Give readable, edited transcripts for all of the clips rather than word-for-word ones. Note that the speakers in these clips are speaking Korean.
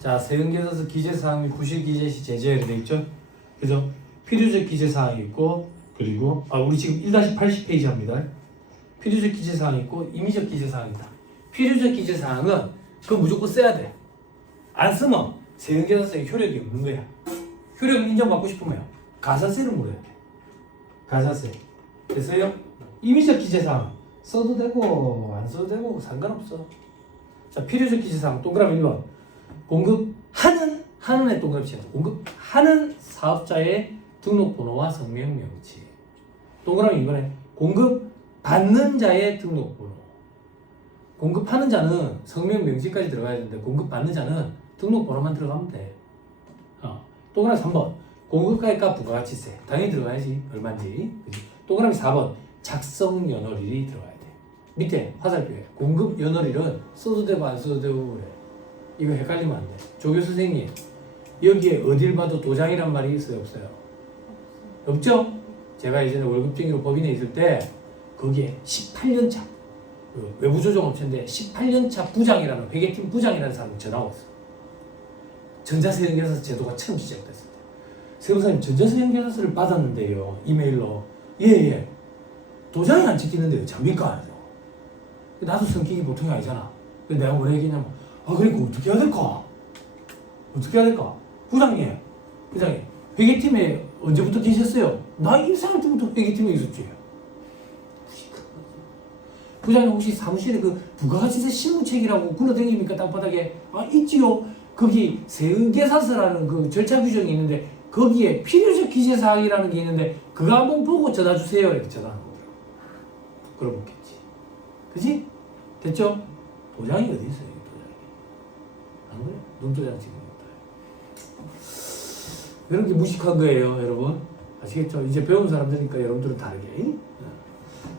자, 세형계산서 기재사항 및 부실기재시 제재열이 되어 있죠. 그래서 필요적 기재사항이 있고, 그리고 우리 지금 1-80페이지 합니다. 필요적 기재사항이 있고 임의적 기재사항이 있다. 필요적 기재사항은 그거 무조건 써야 돼. 안 쓰면 세형계산서에 효력이 없는 거야. 효력 인정받고 싶으면 가산세를 물어야 돼. 가산세. 됐어요? 임의적 기재사항 써도 되고 안 써도 되고 상관없어. 자, 필요적 기재사항 동그라미 1번. 공급하는에 동그라미 치자. 공급하는 사업자의 등록번호와 성명명치. 동그라미 2번에 공급받는 자의 등록번호. 공급하는 자는 성명명치까지 들어가야 되는데 공급받는 자는 등록번호만 들어가면 돼. 동그라미 3번. 공급가액과 부가가치세. 당연히 들어가야지. 얼마인지. 그치? 동그라미 4번. 작성연월일이 들어가야 돼. 밑에 화살표에 공급연월일은 써도 되고 안 써도 되고 그래. 이거 헷갈리면 안 돼. 조교 선생님, 여기에 어딜 봐도 도장이란 말이 있어요, 없어요? 없죠? 제가 예전에 월급쟁이로 법인에 있을 때 거기에 18년차 외부조정업체인데 18년차 부장이라는 회계팀 부장이라는 사람이 전화가 왔어. 전자세형계산서 제도가 처음 시작됐을 때. 세무사님, 전자세형계산서를 받았는데요, 이메일로. 예. 도장이 안 찍히는데요, 잡니까? 나도 성격이 보통이 아니잖아. 근데 내가 뭐라 얘기했냐면, 그러니까 어떻게 해야 될까? 부장님, 회계팀에 언제부터 계셨어요? 나 입사할 때부터 회계팀에 있었지. 부장님 혹시 사무실에 그 부가가치세 신문책이라고 굴러다닙니까? 땅바닥에? 있지요. 거기 세금계산서라는 그 절차 규정이 있는데 거기에 필요적 기재사항이라는 게 있는데 그거 한번 보고 전화 주세요. 이렇게 전화하는 거더라고. 그러겠지. 그지? 됐죠? 도장이 어디 있어요? 도장이. 안 그래? 눈도장 찍은 것도. 이런 게 무식한 거예요, 여러분. 아시겠죠? 이제 배운 사람들이니까 여러분들은 다르게.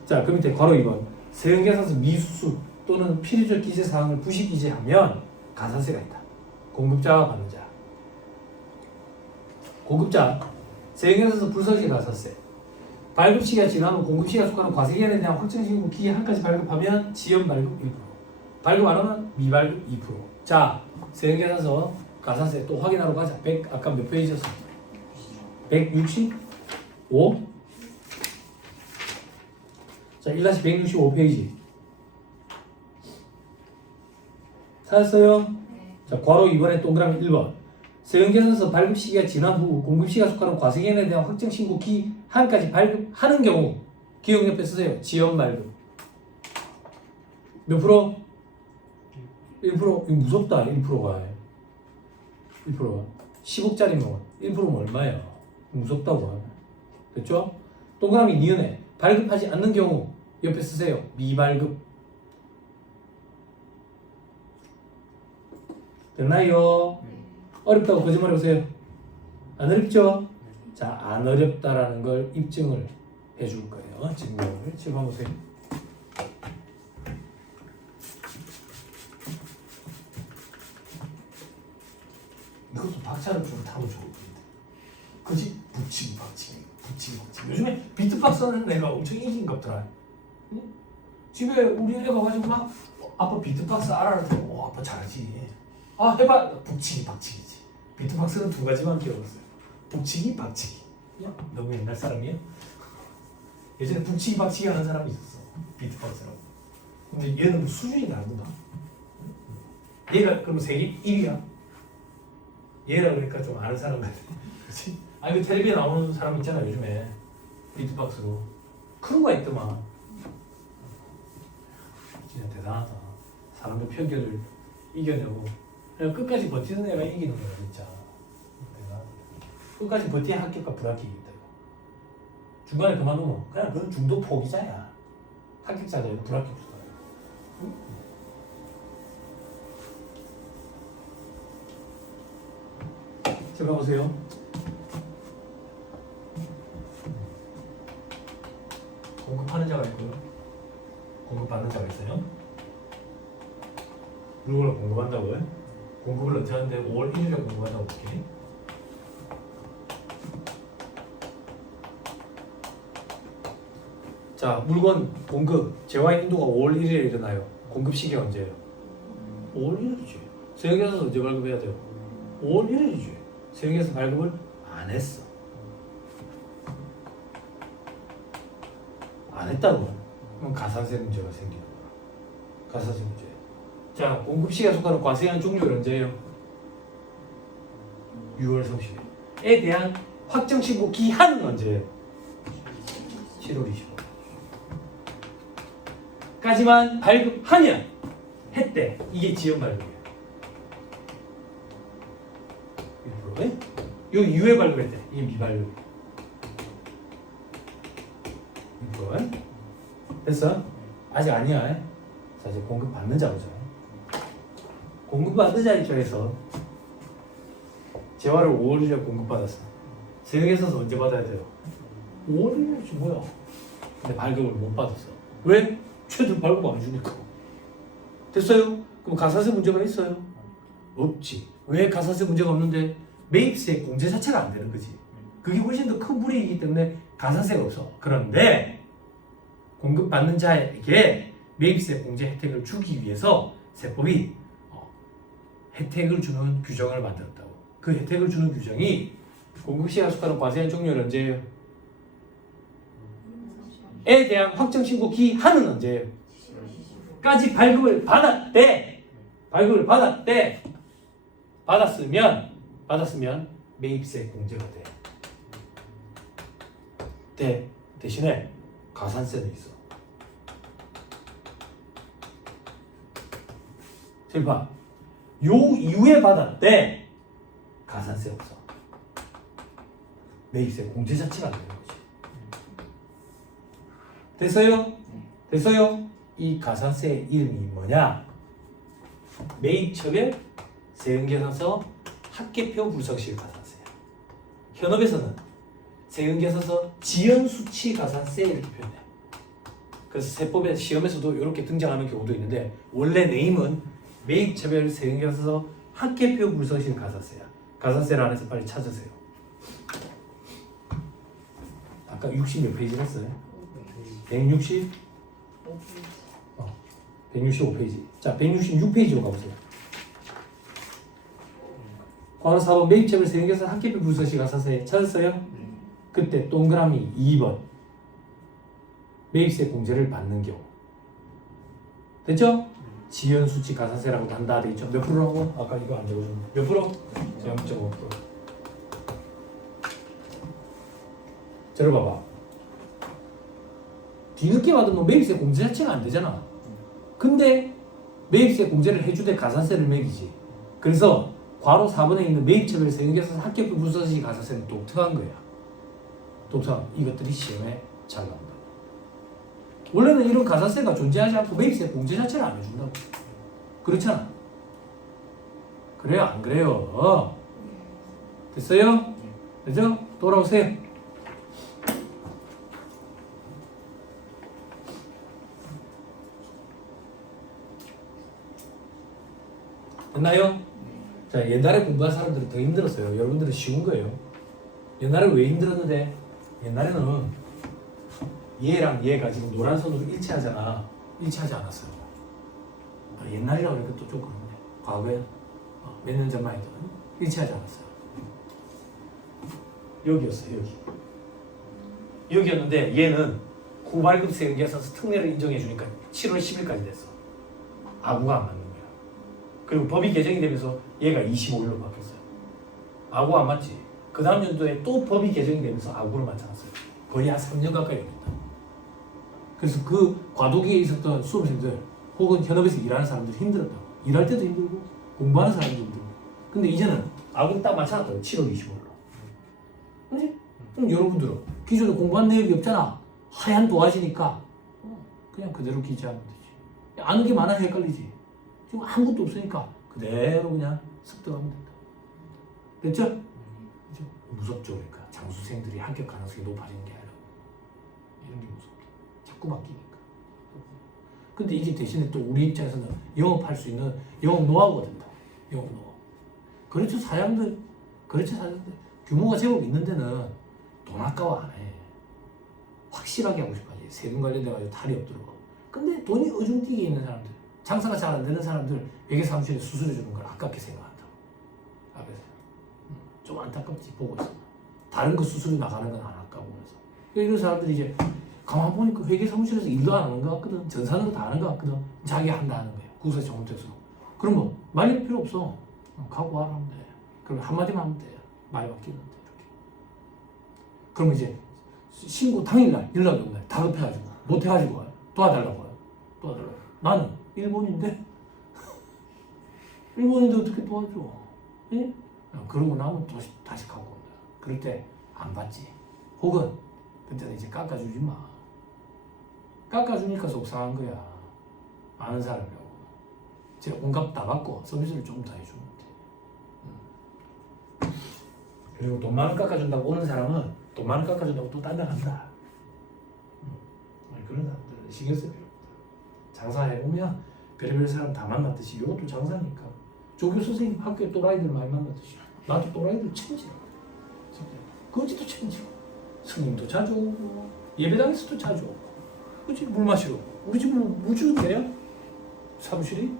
자, 그 밑에 괄호 2번. 세금계산서 미수수 또는 필요적 기재사항을 부실기재하면 가산세가 있다. 공급자와 받는 자. 공급자, 세금계산서 불성실 가산세. 발급시기가 지나면 공급시기가 속하는 과세기간에 대한 확정신고 기기 한 가지 발급하면 지연 발급 1%. 발급 안 하면 미발급 2%. 자, 세금계산서 가산세 또 확인하러 가자. 아까 몇 페이지였어? 165? 자, 1-165페이지. 찾았어요? 네. 자, 괄호 2번에 동그라미 1번. 세금계산서 발급 시기가 지난 후 공급시기가 속하는 과세기간에 대한 확정신고 기 한까지 발급하는 경우 기억 옆에 쓰세요. 지연 발급. 몇 프로? 1%? 이거 무섭다. 1%가 10억짜리면 1%면 얼마야? 무섭다고. 됐죠? 동그라미 니은에 발급하지 않는 경우 옆에 쓰세요. 미발급. 됐나요? 어렵다고 거짓말 해보세요. 안 어렵죠? 자, 안 어렵다라는 걸 입증을 해줄 거예요. 증명을. 지금 한번 보세요. 이것도 박자를 좀 타면 좋을 텐데. 그지? 북치기 박치기. 요즘에 비트박스 하는 애가 엄청 인기인 것 같더라. 응? 집에 우리 애가 가지고 막 아빠 비트박스 알아서 아빠 잘하지. 해봐. 북치기 박치기지. 비트박스는 두 가지만 기억했어요. 북치기 박치기. 야, 너무 옛날 사람이야? 예전에 북치기 박치기 하는 사람이 있었어. 비트박스라고. 근데 얘는 수준이 다르구나. 얘가 그럼 세계 1위야. 얘라 그러니까 좀 아는 사람 같아. 그치? 그 텔레비에 나오는 사람 있잖아, 요즘에. 비트박스로. 크루가 있더만. 진짜 대단하다. 사람들 편견을 이겨내고. 그냥 끝까지 버티는 애가 이기는 거야, 진짜. 대단하다. 끝까지 버텨야 합격과 불합격이 있다. 중간에 그만두면 그냥 그건 중도 포기자야. 합격자가 아니고 불합격자야. 응? 들어가보세요. 공급하는 자가 있고요. 공급받는 자가 있어요. 물건을 공급한다고요? 공급을 어떻게 하는데 5월 1일에 공급한다고 볼게. 자, 물건 공급 재화 인도가 5월 1일에 일어나요. 공급 시기가 언제예요? 5월 1일이지. 세형계산서 언제 발급해야 돼요? 5월 1일이죠. 세형계산서 발급을 안 했어. 안 했다고? 그럼 가산세 문제가 생기는 거야. 가산세 문제. 자, 공급시가 속하는 과세한 종료일 언제예요? 6월 30일에 대한 확정신고 기한은 언제예요? 7월 25일. 까지만 발급하면 했대. 이게 지연 발급이에요. 1%에? 요 이후에 발급했대. 이게 미발급. 1%에? 됐어? 아직 아니야. 자, 이제 공급 받는 자 보자. 공급 받는 자 입장에서 재화를 5월 1일에 공급 받았어. 세형계산서 언제 받아야 돼요? 5월 1일이지 뭐야. 근데 발급을 못 받았어. 왜? 최대 발급 안 주니까. 됐어요? 그럼 가산세 문제가 있어요? 없지. 왜 가산세 문제가 없는데? 매입세 공제 자체가 안 되는 거지. 그게 훨씬 더 큰 불이익이기 때문에 가산세가 없어. 그런데 공급받는 자에게 매입세 공제 혜택을 주기 위해서 세법이 혜택을 주는 규정을 만들었다고. 그 혜택을 주는 규정이 공급시가 속하는 과세한 종료일 언제예요? 에 대한 확정신고 기한은 언제예요? 까지 발급을 받았대. 발급을 받았대. 받았으면 매입세 공제가 돼. 대신에 가산세는 있어. 지금 봐. 요 이후에 받았대. 가산세 없어. 매입세 공제 자체가 안 되는 거지. 됐어요? 됐어요? 이 가산세의 이름이 뭐냐? 매입처별 세금계산서 합계표 불성실 가산세야. 현업에서는 세금계산서 지연수치 가산세 이렇게 표현해. 그래서 세법의 시험에서도 이렇게 등장하는 경우도 있는데 원래 네임은 매입처별 세금계산서 합계표 불성실 가산세야. 가산세를 안에서 빨리 찾으세요. 아까 60 몇 페이지 했어요? 160? 165페이지. 자, 166페이지로 가보세요. 과로 4번 매입처별 세금계산 합계표 불성실 가산세 찾았어요? 그때 동그라미 2번 매입세 공제를 받는 경우. 됐죠? 지연수치 가산세라고 한다 되겠죠? 몇 프로라고? 아까 이거 안 적어줬는데 몇 프로? 0.5%. 들어봐봐. 뒤늦게 받으면 매입세 공제 자체가 안 되잖아. 근데 매입세 공제를 해주되 가산세를 매기지. 그래서 괄호 4번에 있는 매입처별 세금계산 합계표 불성실 가산세는 독특한 거야. 독특한 이것들이 시험에 잘 나온다. 원래는 이런 가산세가 존재하지 않고 매입세 공제 자체를 안 해준다고. 그렇잖아. 그래요? 안 그래요? 됐어요? 됐죠? 돌아오세요. 됐나요? 자, 옛날에 공부한 사람들은 더 힘들었어요. 여러분들은 쉬운 거예요. 옛날에 왜 힘들었는데? 옛날에는 얘랑 얘가 지금 노란 선으로 일치하잖아. 일치하지 않았어요. 옛날이라고 하니까 또 좀 그런데 과거에 몇 년 전만 해도 일치하지 않았어요. 여기였어요. 여기였는데 얘는 고발급 세금계산서 특례를 인정해 주니까 7월 10일까지 됐어. 아구가 안 맞는 거야. 그리고 법이 개정이 되면서 얘가 25일로 바뀌었어요. 아구 안 맞지? 그 다음 연도에 또 법이 개정이 되면서 아구를 맞지 않았어요. 거의 한 3년 가까이 걸렸다. 그래서 그 과도기에 있었던 수험생들 혹은 현업에서 일하는 사람들이 힘들었다고. 일할 때도 힘들고 공부하는 사람도 힘들고. 근데 이제는 아구 딱 맞춰놨다고. 7월 25일로. 그지? 그럼 여러분들은 기존에 공부한 내역이 없잖아. 하얀 도화지니까 그냥 그대로 기재하면 되지. 아는 게 많아 헷갈리지. 지금 아무것도 없으니까 그대로 그냥 습득하면 된다. 됐죠? 그죠? 무섭죠. 그러니까 장수생들이 합격 가능성이 높아지는 게 아니라 이런 게 무섭죠. 자꾸 바뀌니까. 근데 이게 대신에 또 우리 입장에서는 영업할 수 있는 영업 노하우가 된다. 영업 노하우. 거래처 사장들 규모가 제법 있는 데는 돈 아까워 안 해. 확실하게 하고 싶어하지. 세금 관련돼가지고 탈이 없도록. 근데 돈이 어중뛰게 있는 사람들 장사가 잘 안 되는 사람들 회계사무실에 수수료 주는 걸 아깝게 생각한다. 좀 안타깝지 보고 있어. 다른 거 수수료 나가는 건 안 아까우면서. 이런 사람들이 이제 가만 보니까 회계사무실에서 일도 안 하는 것 같거든. 전사는 거 다 하는 것 같거든. 자기 한다 하는 거야. 구세 정부에서. 그럼 뭐 말릴 필요 없어. 가고 와라 하면 돼. 그럼 한마디만 하면 돼. 많이 바뀌는데 이렇게. 그러면 이제 신고 당일날 연락이 오면 다급해가지고 못해가지고 와요. 도와달라고 와요. 도와달라고. 나는 일본인데 어떻게 도와줘? 예? 그러고 나면 또 다시 갖고 온다. 그럴 때 안 받지. 혹은 그때는 이제 깎아주지 마. 깎아주니까 속상한 거야. 아는 사람이라고. 제가 온갖 다 받고 서비스를 좀 더 해주면 돼. 그리고 돈 많은 깎아준다고 오는 사람은 돈 많은 깎아준다고 또 딴 데 간다. 그런 사람들 신경 쓸 필요 없다. 장사해보면 별의별 사람 다 만났듯이 이것도 장사니까. 조교 선생님 학교에 또라이들 많이 만났듯이 나도 또라이들 챙지라고. 거지도 챙지고 스님도 자주 오고 예배당에서도 자주 오고 그치? 물 마시러 우리 집 무주인데요? 사무실이?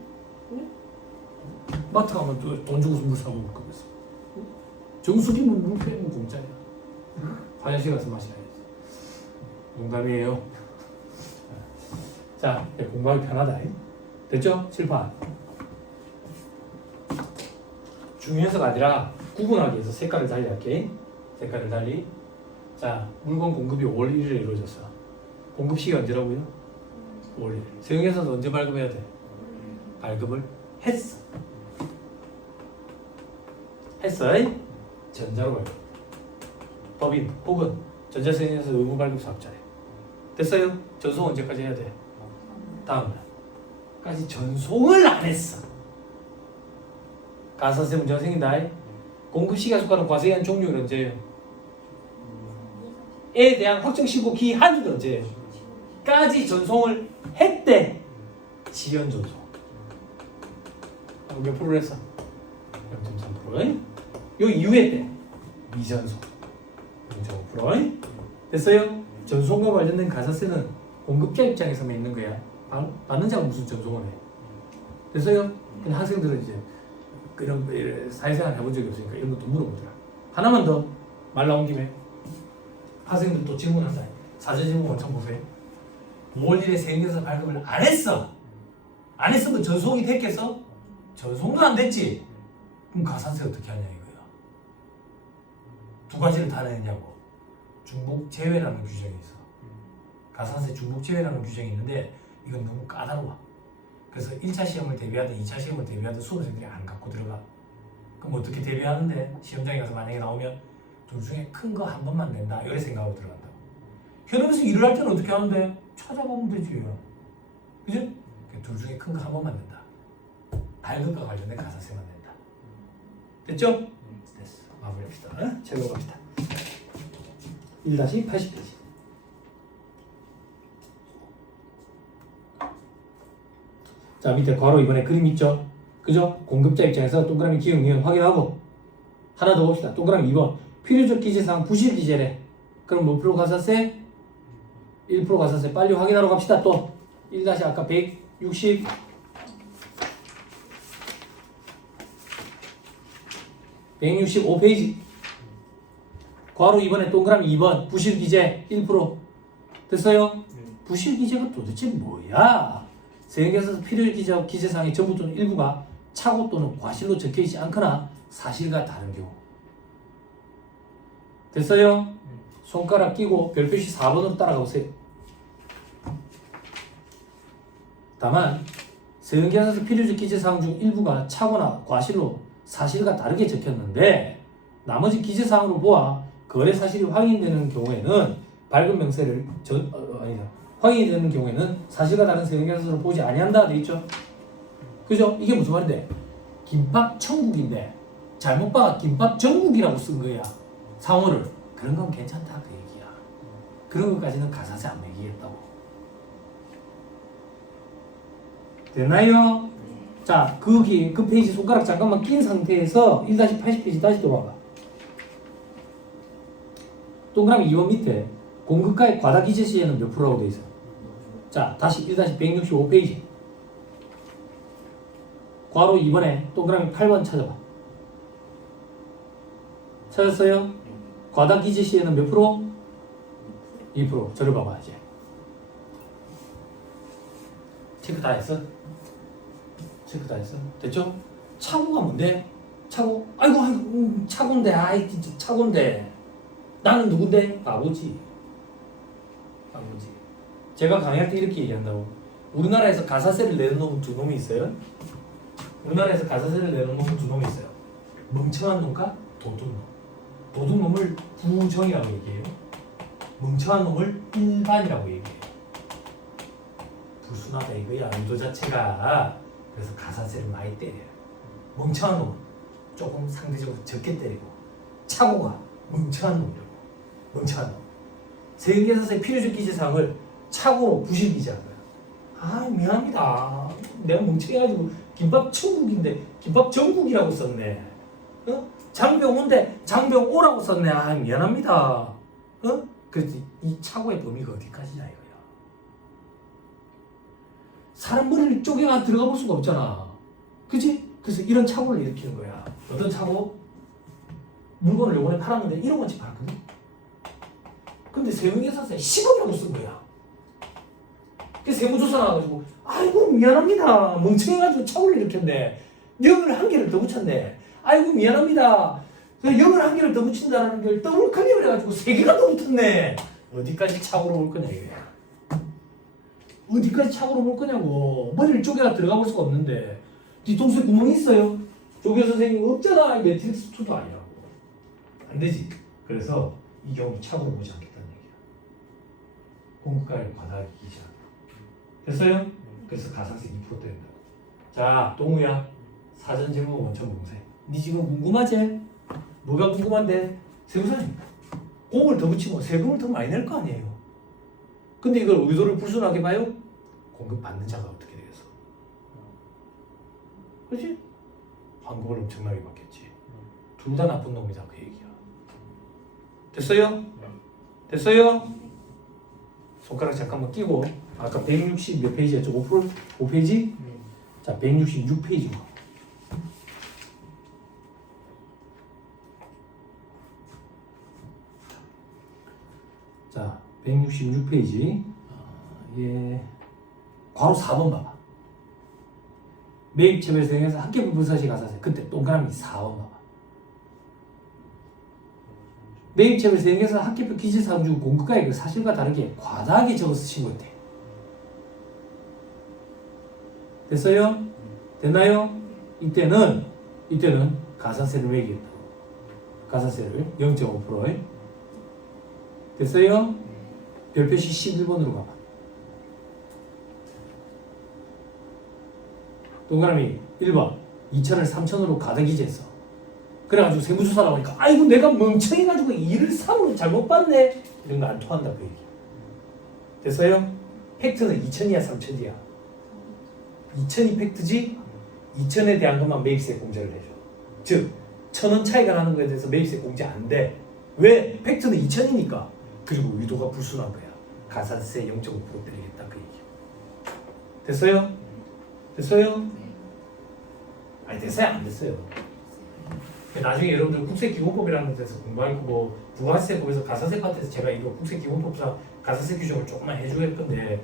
응? 마트 가면 돈 주고서 물 사 먹을 거면서 정수기면 물 빼면 공짜야. 화장실 가서 마셔야지. 농담이에요. 자, 공부하기 편하다. 됐죠? 칠판. 중요해서가 아니라 구분하기 위해서 색깔을 달리 할게. 색깔을 달리. 자, 물건 공급이 5월 1일에 이루어졌어. 공급 시기 언제라고요? 5월 1일. 세영에서도 언제 발급해야 돼? 발급을 했어. 했어요? 전자로 발급. 법인 혹은 전자세영에서 의무 발급 사업자래. 됐어요? 전송 언제까지 해야 돼? 다음날까지 전송을 안 했어. 가산세 문제가 생긴다. 공급 시기가 속하는 과세한 종류는 언제예요? 에 대한 확정 신고 기한은 언제예요? 까지 전송을 했대. 지연 전송. 몇 프로를 했어? 0.3%. 요 이후에 때 미전송 0.5%. 됐어요? 전송과 관련된 가산세는 공급자 입장에서만 있는 거야. 받는 자가 무슨 전송을 해? 됐어요? 근데 학생들은 이제 이런 사회생활 해본 적이 없으니까 이런 것도 물어보더라. 하나만 더 말 나온 김에 학생들 또 질문한다. 사전 질문 원청 보세요. 5월 1일에 세행돼서 발급을 안 했어. 안 했으면 전송이 됐겠어? 전송도 안 됐지. 그럼 가산세 어떻게 하냐 이거야. 두 가지를 다 내냐고. 중복 제외라는 규정이 있어. 가산세 중복 제외라는 규정이 있는데 이건 너무 까다로워. 그래서 1차 시험을 대비하든 2차 시험을 대비하든 수험생들이 안 갖고 들어가. 그럼 어떻게 대비하는데? 시험장에 가서 만약에 나오면 둘 중에 큰 거 한 번만 낸다. 이래 생각하고 들어간다고. 현업에서 일을 할 때는 어떻게 하는데? 찾아보면 되지. 그죠? 둘 중에 큰 거 한 번만 낸다. 발급과 관련된 가산세만 낸다. 됐죠? 됐어. 마무리합시다. 적용합시다. 1-80페이지. 자, 밑에 괄호 이번에 그림 있죠? 그죠? 공급자 입장에서 동그라미 기억, 니은 확인하고 하나 더 봅시다. 동그라미 2번 필요적 기재사항 부실 기재래. 그럼 몇 프로 가산세? 1% 가산세. 빨리 확인하러 갑시다. 또 1- 아까 160 165페이지 괄호 2번에 동그라미 2번 부실 기재 1% 됐어요? 부실 기재가 도대체 뭐야? 세계에서 필요적 기재사항의 전부 또는 일부가 착오 또는 과실로 적혀있지 않거나 사실과 다른 경우. 됐어요? 손가락 끼고 별표시 4번으로 따라가 보세요. 다만 세금계산서 필요적 기재사항 중 일부가 착오나 과실로 사실과 다르게 적혔는데 나머지 기재사항으로 보아 거래 사실이 확인되는 경우에는 발급 명세를 확인이 되는 경우에는 사실과 다른 세금계산서를 보지 아니한다 돼 있죠. 그죠? 이게 무슨 말인데? 김밥 천국인데 잘못 봐 김밥 전국이라고 쓴 거야. 상호를. 그런 건 괜찮다 그 얘기야. 그런 것까지는 가산세 안 매기겠다고. 됐나요? 자, 그 페이지 손가락 잠깐만 낀 상태에서 1-80페이지 다시 돌아봐. 동그라미 2번 밑에 공급가의 과다 기재 시에는 몇 프로라고 돼 있어? 자, 다시 1-165페이지. 괄호 2번에 동그라미 8번 찾아봐. 찾았어요? 과다기재 시에는 몇 프로? 2%. 저를 봐봐 이제. 체크 다 했어? 체크 다 했어? 됐죠? 차고가 뭔데? 차고? 아이고 차고인데 아이 진짜 차고인데 나는 누군데? 바보지. 바보지. 제가 강의할 때 이렇게 얘기한다고. 우리나라에서 가사세를 내는 놈은 두 놈이 있어요. 우리나라에서 가사세를 내는 놈은 두 놈이 있어요. 멍청한 놈과 도둑놈. 도둑놈을 부정이라고 얘기해요. 멍청한 놈을 일반이라고 얘기해요. 불순하다 이거야. 의도 자체가. 그래서 가사세를 많이 때려요. 멍청한 놈은 조금 상대적으로 적게 때리고, 차고가 멍청한 놈이라고. 멍청한 놈. 세계사의 필요적 기재사항을 차고로 부실 기재한 거야. 아 미안합니다. 내가 멍청해가지고 김밥 천국인데 김밥 전국이라고 썼네. 어? 장병호인데 장병오라고 썼네. 아 미안합니다. 어? 그래서 이 차고의 범위가 어디까지냐 이거야. 사람 머리를 쪼개가 들어가 볼 수가 없잖아. 그치? 그래서 이런 차고를 일으키는 거야. 어떤 차고? 물건을 요번에 팔았는데 1억 원치 팔았거든. 근데 세무계산서에 10억이라고 쓴 거야. 그 세무조사 나와가지고 아이고 미안합니다. 멍청해가지고 차고를 일으켰네. 0을 한 개를 더 붙였네. 아이고 미안합니다. 0을 한 개를 더 붙인다는 걸 더블 클릭을 해가지고 3개가 더 붙었네. 어디까지 차고로 올 거냐 이거야. 어디까지 차고로 올 거냐고. 머리를 쪼개가 들어가 볼 수가 없는데 뒤통수에 구멍이 있어요. 조교 선생님 없잖아. 매트릭스 2도 아니라고. 안 되지. 그래서 이 경우 차고로 오지 않겠다는 얘기야. 공급가를 과다하게 기시한다. 됐어요? 그래서 가산세 2% 된다고. 자, 동우야. 사전 제목 원천 봉쇄. 니 지금 궁금하지? 뭐가 궁금한데? 세무사님. 공을 더 붙이고 세금을 더 많이 낼 거 아니에요. 근데 이걸 의도를 불순하게 봐요? 공급받는 자가 어떻게 되겠어? 그렇지? 환급을 엄청나게 받겠지. 둘 다 나쁜 놈이다 그 얘기야. 됐어요? 됐어요? 손가락 잠깐만 끼고 아까 160 몇 페이지였죠? 5페이지? 자, 166페이지. 자, 166페이지. 예. 괄호 4번 봐봐. 매입체별 세액에서 학계부 불사시 가사세. 그때 동그라미 4번 봐봐. 매입체별 세액에서 학계표 기재사항 중 공급가액을 사실과 다르게 과다하게 적어서 신고했대. 됐어요? 됐나요? 이때는 가산세를 매기겠다고. 가산세를 0.5%에. 됐어요? 별표시 11번으로 가봐. 동그라미 1번 2천을 3천으로 가다 기재했어. 그래가지고 세무조사 나오니까 아이고 내가 멍청해가지고 2를 3으로 잘못 봤네. 이런 거 안 토한다 그 얘기. 됐어요? 팩트는 2천이야 3천이야. 2천이 팩트지 2천에 대한 것만 매입세 공제를 해줘. 즉 1,000원 차이가 나는 거에 대해서 매입세 공제 안 돼. 왜? 팩트는 2천이니까. 그리고 의도가 불순한 거야. 가산세 0.5% 때리겠다 그 얘기. 됐어요? 됐어요? 아니 됐어요 안 됐어요. 나중에 여러분들 국세기본법이라는 데서 공부할 거고 부가세법에서 가산세 파트에서 제가 이거 국세기본법상 가산세 규정을 조금만 해줄 건데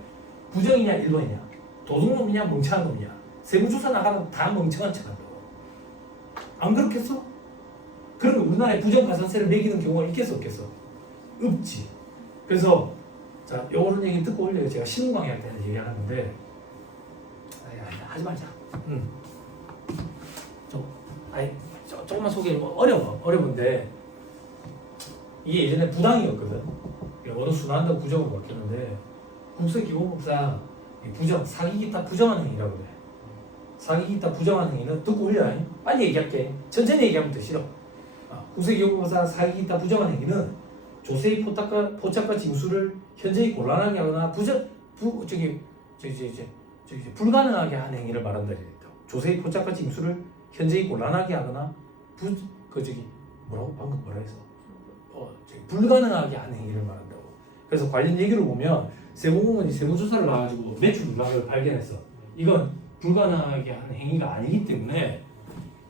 부정이냐 1번이냐 도둑놈이냐 멍청한 놈이냐 세무조사 나가면 다 멍청한 척한다. 안 그렇겠어? 그러면 우리나라에 부정가산세를 매기는 경우가 있겠어 없겠어? 없지. 그래서 자 요런 얘기 듣고 올려요. 제가 신문강의 할 때는 얘기하는데 하지 말자. 조금만 소개해. 어려운데 이게 예전에 부당이었거든. 어느 순환한다고 부정으로 바뀌었는데 국세기본법상 부정, 사기기타 부정한 행위라고 그래. 사기기타 부정한 행위는 듣고 올려. 빨리 얘기할게. 천천히 얘기하면 더 싫어. 국세기본법상 사기기타 부정한 행위는 조세의 포착과 징수를 현저히 곤란하게 하거나 불가능하게 한 행위를 말한다. 조세의 포착과 징수를 현저히 곤란하게 하거나 방금 뭐라 했어? 불가능하게 한 행위를 말한다고. 그래서 관련 얘기를 보면 세무공무원이 세무조사를 나와가지고 매출 누락을 발견했어. 이건 불가능하게 한 행위가 아니기 때문에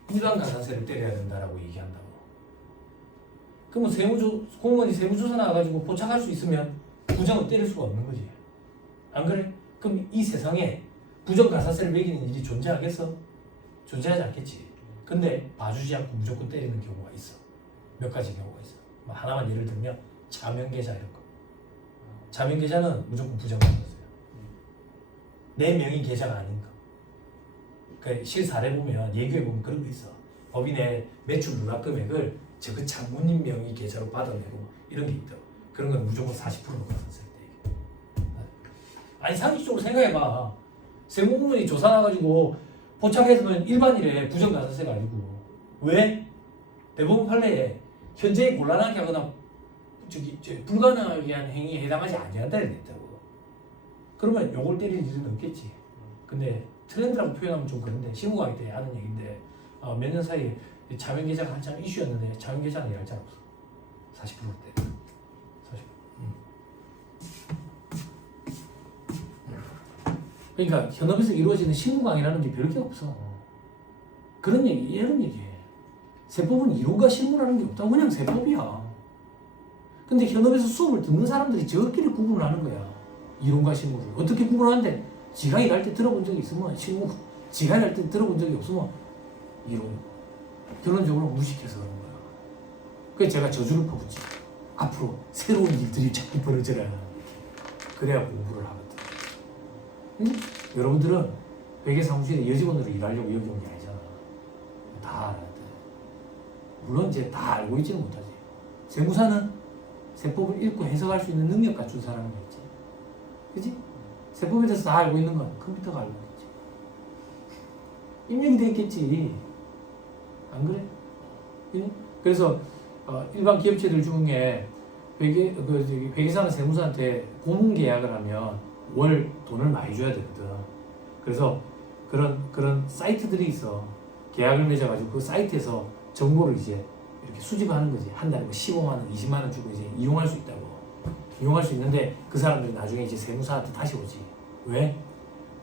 일반 가산세를 때려야 된다라고 얘기한다고. 그러면 공무원이 세무조사 나와가지고 포착할 수 있으면 부정을 때릴 수가 없는 거지. 안 그래? 그럼 이 세상에 부정 가산세를 매기는 일이 존재하겠어? 존재하지 않겠지. 근데 봐주지 않고 무조건 때리는 경우가 있어. 몇 가지 경우가 있어. 뭐 하나만 예를 들면 자명계좌 이런 거. 자명계좌는 무조건 부정 가산세야. 내 명의 계좌가 아닌 거. 그 실사례 보면 예규에 보면 그런 거 있어. 법인의 매출 누락 금액을 그 장모님 명의 계좌로 받아내고 이런 게 있다고. 그런 건 무조건 40%로 가산세 때. 아니 상식적으로 생각해봐. 세무부문이 조사 나가지고 포착했으면 일반인의 부정 가산세가 아니고 왜? 대법원 판례에 현재에 곤란하게 하거나 불가능하게 한 행위에 해당하지 않는다는 게 있다고. 그러면 요걸 때릴 일은 없겠지. 근데 트렌드라고 표현하면 좀 그런데 실무 강의 때 하는 얘기인데 몇 년 사이에 자명계좌가 한참 이슈였는데 자명계좌는 일할 없어. 40%대. 40%. 그러니까 현업에서 이루어지는 실무 강의라는 게 별게 없어. 그런 얘기, 이런 얘기해. 세법은 이론과 실무라는 게 없다고. 그냥 세법이야. 근데 현업에서 수업을 듣는 사람들이 저끼리 구분을 하는 거야. 이론과 실무를. 어떻게 구분하는데 지가 일할 때 들어본 적이 있으면 실무, 지가 일할 때 들어본 적이 없으면 이론. 결론적으로 무식해서 그런 거야. 그래서 제가 저주를 퍼붓지. 앞으로 새로운 일들이 자꾸 벌어져라. 그래야 공부를 하거든. 응? 여러분들은 회계사무실에 여직원으로 일하려고 여기 온 게 아니잖아. 다 알아야 돼. 물론 이제 다 알고 있지는 못하지. 세무사는 세법을 읽고 해석할 수 있는 능력 갖춘 사람이겠지. 그지? 세법에 대해서 다 알고 있는 건 컴퓨터가 알고 있겠지. 입력이 돼 있겠지. 안 그래? 그래서 일반 기업체들 중에 회계사나 세무사한테 고문 계약을 하면 월 돈을 많이 줘야 되거든. 그래서 그런 사이트들이 있어. 계약을 맺어가지고 그 사이트에서 정보를 이제 이렇게 수집하는 거지. 한 달에 뭐 15만 원, 20만 원 주고 이제 이용할 수 있다고. 이용할 수 있는데 그 사람들이 나중에 이제 세무사한테 다시 오지. 왜?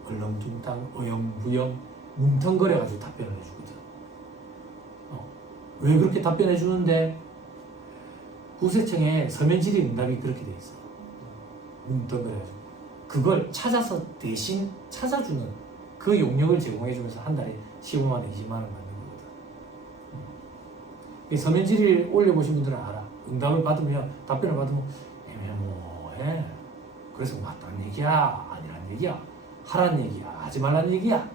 얼렁뚱땅, 어영부영, 뭉텅거려가지고 답변을 해주거든. 왜 그렇게 답변해 주는데? 국세청에 서면질의 응답이 그렇게 돼 있어. 뭉텅거려가지고. 그걸 찾아서 대신 찾아주는 그 용역을 제공해주면서 한 달에 15만 원, 20만 원 받는 거거든. 서면 질의를 올려보신 분들은 알아. 응답을 받으면, 답변을 받으면 애매모호해. 그래서 맞다는 얘기야, 아니라는 얘기야, 하라는 얘기야, 하지 말라는 얘기야.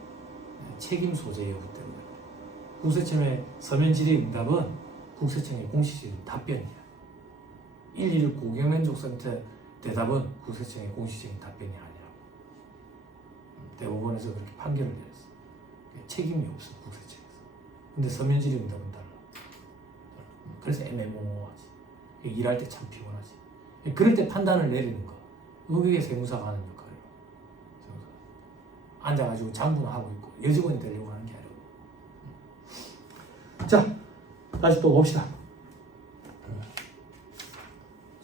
책임 소재 여부 때문에. 국세청의 서면 질의 응답은 국세청의 공식적인 답변이야. 111 고객만족센터 대답은 국세청의 공식적인 답변이 아니라고. 대법원에서 그렇게 판결을 내렸어. 책임이 없어, 국세청에서. 근데 서면 질의 응답은 달라. 그래서 애매모호하지. 일할 때 참 피곤하지. 그럴 때 판단을 내리는 거. 그게 세무사가 하는 역할이에요. 앉아가지고 장부나 하고 있고 여직원이 되려고 하는 게 아니고. 자, 다시 또 봅시다.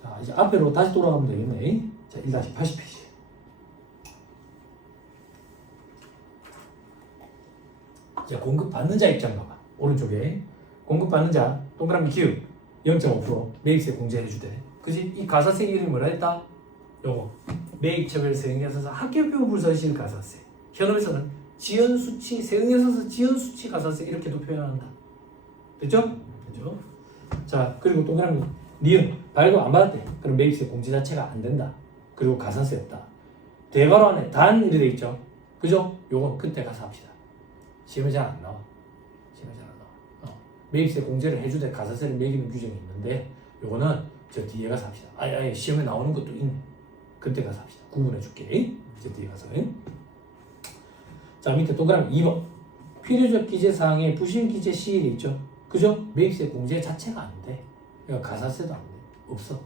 자, 이제 앞으로 다시 돌아가면 되겠네. 자, 1-80페이지. 자, 공급받는 자 입장 봐봐. 오른쪽에. 공급받는 자, 동그라미 기울 0.5% 매입세 공제해주대. 그지? 이 가사세 이름이 뭐라 했다? 요거. 매입처별 세액연산서 학교교부서실 가사세. 현업에서는 지연수치, 세액연산서 지연수치 가사세 이렇게도 표현한다. 됐죠? 됐죠? 자, 그리고 동그라미 니은 발급 안 받았대. 그럼 매입세 공제 자체가 안 된다. 그리고 가산세 없다. 대괄호 안에 단 이렇게 돼 있죠. 그죠? 요건 그때 가서 합시다. 시험에 잘 안 나와. 시험에 잘 안 나와. 매입세 공제를 해주되 가산세를 매기는 규정이 있는데 요거는 저 뒤에 가서 합시다. 아예 시험에 나오는 것도 있네. 그때 가서 합시다. 구분해 줄게. 저 뒤에 가서. 자, 밑에 동그라미 2번. 필요적 기재사항에 부실 기재 시일이 있죠. 그죠? 매입세 공제 자체가 안 돼. 그러니까 가산세도 안 돼. 없어.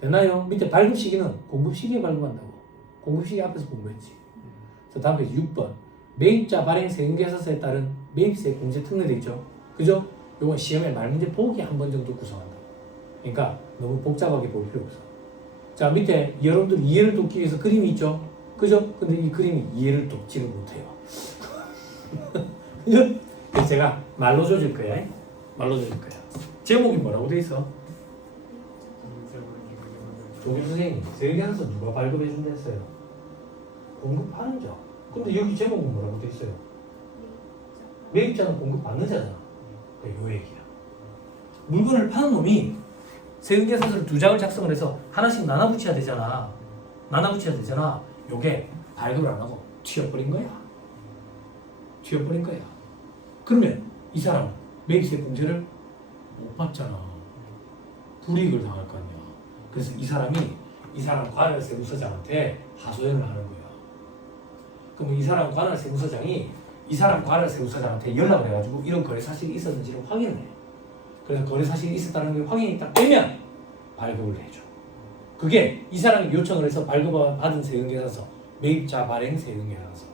되나요? 밑에 발급 시기는 공급 시기에 발급한다고. 공급 시기 앞에서 공부했지. 자, 다음 페이지 6번. 매입자 발행 세금계산서에 따른 매입세 공제 특례돼 있죠. 그죠? 요건 시험에 말문제 보기 한 번 정도 구성한다. 그러니까 너무 복잡하게 볼 필요 없어. 자, 밑에 여러분들 이해를 돕기 위해서 그림이 있죠. 그죠? 근데 이 그림이 이해를 돕지를 못해요. 그래서 제가 말로 조질 거야. 말로 조질 거야. 제목이 뭐라고 돼 있어? 조교 선생님, 세계에서 누가 발급해 준댔어요? 공급하는 자. 근데 여기 제목은 뭐라고 돼 있어요? 매입자는 공급받는 자잖아. 요 얘기야. 물건을 파는 놈이 세금계산서를 2장을 작성을 해서 하나씩 나눠 붙여야 되잖아. 나눠 붙여야 되잖아. 요게 발급을 안 하고 튀어버린 거야. 튀어버린 거야. 그러면 이 사람은 매입세 공제를 못 받잖아. 불이익을 당할 거 아니야. 그래서 이 사람 관할세무서장한테 하소연을 하는 거야. 그럼 이 사람 관할세무서장이 이 사람 관할세무서장한테 연락을 해가지고 이런 거래 사실이 있었는지를 확인을 해. 그래서 거래 사실이 있었다는 게 확인이 딱 되면 발급을 해줘. 그게 이 사람이 요청을 해서 발급받은 세금계산서, 매입자 발행 세금계산서.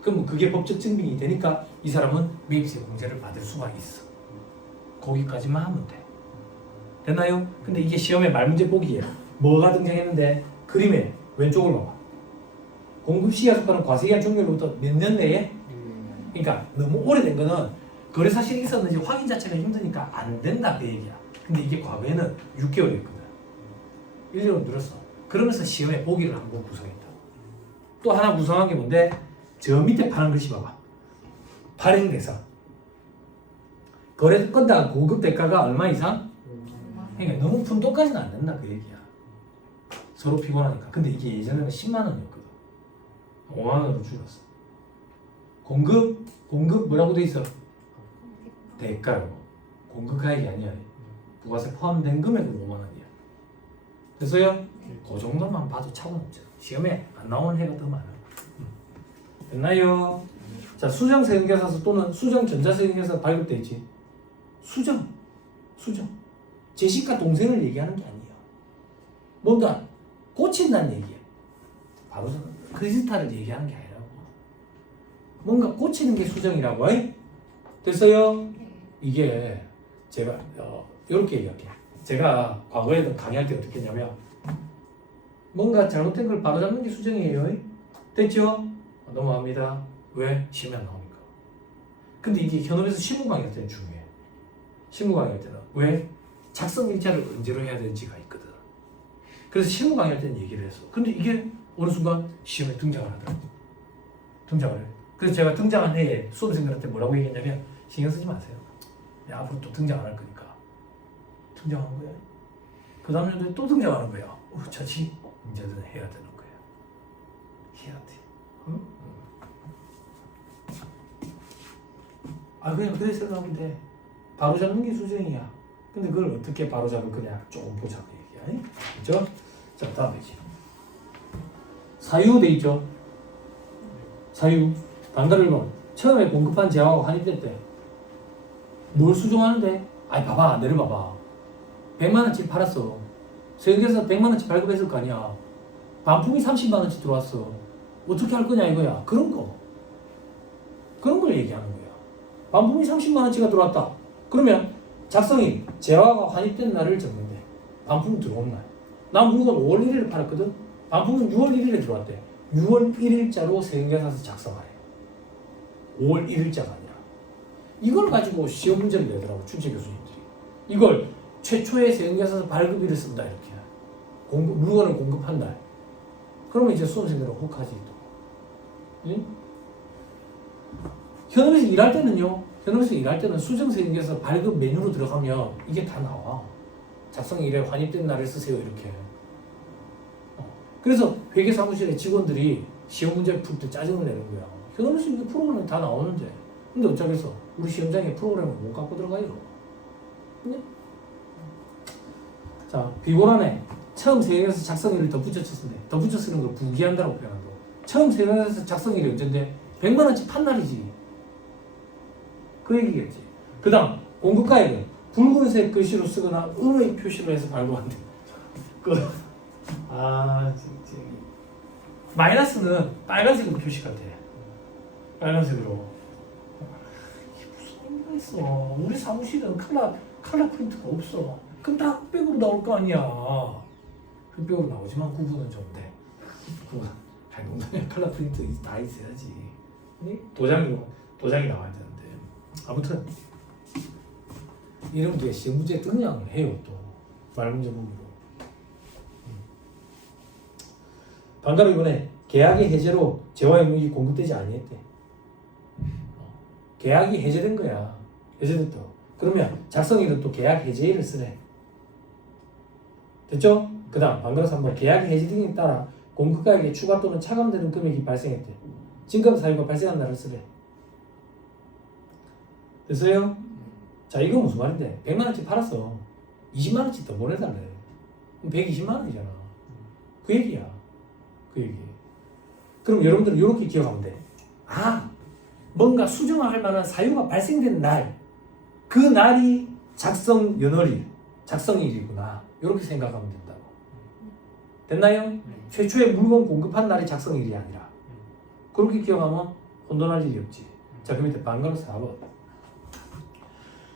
그럼 그게 법적 증빙이 되니까 이 사람은 매입세 공제를 받을 수가 있어. 거기까지만 하면 돼. 됐나요? 근데 이게 시험의 말문제 보기예요. 뭐가 등장했는데 그림의 왼쪽을 봐봐. 공급시기가 속하는 과세기한 종료로부터 몇 년 내에? 그러니까 너무 오래된 거는 거래 사실이 있었는지 확인 자체가 힘드니까 안 된다 그 얘기야. 근데 이게 과거에는 6개월이었거든. 1년을 늘었어. 그러면서 시험에 보기를 한 번 구성했다. 또 하나 구성한 게 뭔데? 저 밑에 파란 글씨 봐봐. 발행 대상. 거래 건당 고급 대가가 얼마 이상? 그러니까 너무 푼돈까지는 안 된다 그 얘기야. 서로 피곤하니까. 근데 이게 예전에는 10만 원이었거든. 5만 원으로 줄였어. 공급 뭐라고 돼 있어? 대가로. 공급가액이 아니야. 부가세 포함된 금액으로 5만 원이야. 그래서요, 그 정도만 봐도 차고 넘잖아. 시험에 안 나오는 해가 더 많아. 됐나요? 자, 수정 세금계산서 또는 수정 전자세금계산서 발급돼 있지. 수정. 제시가 동생을 얘기하는 게 아니에요. 뭔가 고친다는 얘기야. 바로 크리스탈을 얘기하는 게 아니라고. 뭔가 고치는 게 수정이라고. 됐어요? 이게 제가 이렇게 얘기할게요. 제가 과거에도 강의할 때 어떻게 했냐면 뭔가 잘못된 걸 바로잡는 게 수정이에요. 됐죠? 넘어갑니다. 왜? 시험에 안 나오니까. 근데 이게 현업에서 실무 강의할 때는 중요해. 실무 강의할 때는 왜? 작성 일자를 언제로 해야 되는지가 있거든. 그래서 실무 강의할 때는 얘기를 했어. 근데 이게 어느 순간 시험에 등장을 하더라고. 등장을 해. 그래서 제가 등장한 해에 수험생들한테 뭐라고 얘기했냐면 신경 쓰지 마세요. 앞으로 또 등장 안 할 거니까. 등장하는 거예요. 그 다음 년도에 또 등장하는 거야. 자칫 이제는 해야 되는 거야. 해야 돼. 응? 그냥 그래 생각하면 돼. 바로 잡는 게 수정이야. 근데 그걸 어떻게 바로 잡을 거냐 조금 보자고 얘기야. 그렇죠? 자, 다음이지. 사유 돼 있죠. 사유. 단가를론 처음에 공급한 제하고 환입됐대. 뭘 수정하는데? 봐봐, 내려봐봐. 100만 원치 팔았어. 세금에서 100만 원치 발급했을 거 아니야. 반품이 30만 원치 들어왔어. 어떻게 할 거냐 이거야. 그런 걸 얘기하는 거야. 반품이 30만 원치가 들어왔다. 그러면 작성인 재화가 환입된 날을 적는데 반품 들어온 날. 난 물건 5월 1일에 팔았거든. 반품은 6월 1일에 들어왔대. 6월 1일자로 세금계산서 작성하래. 5월 1일자가 아니라. 이걸 가지고 시험 문제를 내더라고 출제 교수님들이. 이걸 최초의 세금계산서 발급일을 쓴다 이렇게. 물건을 공급한 날. 그러면 이제 수험생들은 혹하지 또. 응? 현업에서 일할 때는 수정세금계산서 발급 메뉴로 들어가면 이게 다 나와. 작성 일에 환입된 날을 쓰세요 이렇게. 그래서 회계사무실의 직원들이 시험 문제 풀 때 짜증을 내는 거야. 현업에서 이게 프로그램이 다 나오는데. 근데 어쩌겠어. 우리 시험장에 프로그램을 못 갖고 들어가요. 네? 자, 비고란에 처음 세금에서 작성일을 덧붙여 쓰는데 덧붙여 쓰는 걸 부기한다고 표현한다. 처음 세금에서 작성일이 언젠데 100만 원치 판 날이지. 그 얘기겠지. 그 다음 공급가액은 붉은색 글씨로 쓰거나 음의 표시로 해서 발급한대. 마이너스는 빨간색으로 표시가 돼. 빨간색으로. 이게 무슨 의미가 있어. 우리 사무실은 칼라 프린트가 없어. 그럼 다 흑백으로 나올 거 아니야. 흑백으로 나오지만 구분은 좀 돼. 구분. 농담이야. 컬러 프린트 다 있어야지. 도장이 나와야 되는데. 아무튼 이런 게 시험 문제 그냥 해요. 또 말문제 부분으로. 방금 이번에 계약의 해제로 재화용목이 공급되지 아니했대. 계약이 해제된 거야. 해제됐다. 그러면 작성일은 또 계약 해제일을 쓰래. 됐죠? 그 다음 방금 한번 계약이 해제등에 따라 공급가액에 추가 또는 차감되는 금액이 발생했대. 증감 사유가 발생한 날을 쓰래. 됐어요? 자, 이건 무슨 말인데? 100만원치 팔았어. 20만원치 더 보내달래. 그럼 120만원이잖아. 그 얘기야. 그 얘기. 그럼 여러분들은 이렇게 기억하면 돼. 아, 뭔가 수정할 만한 사유가 발생된 날, 그 날이 작성 연월일, 작성일이구나. 이렇게 생각하면 된다고. 됐나요? 최초에 물건 공급한 날이 작성일이 아니라. 그렇게 기억하면 혼돈할 일이 없지. 자, 그 밑에 반가로 4번.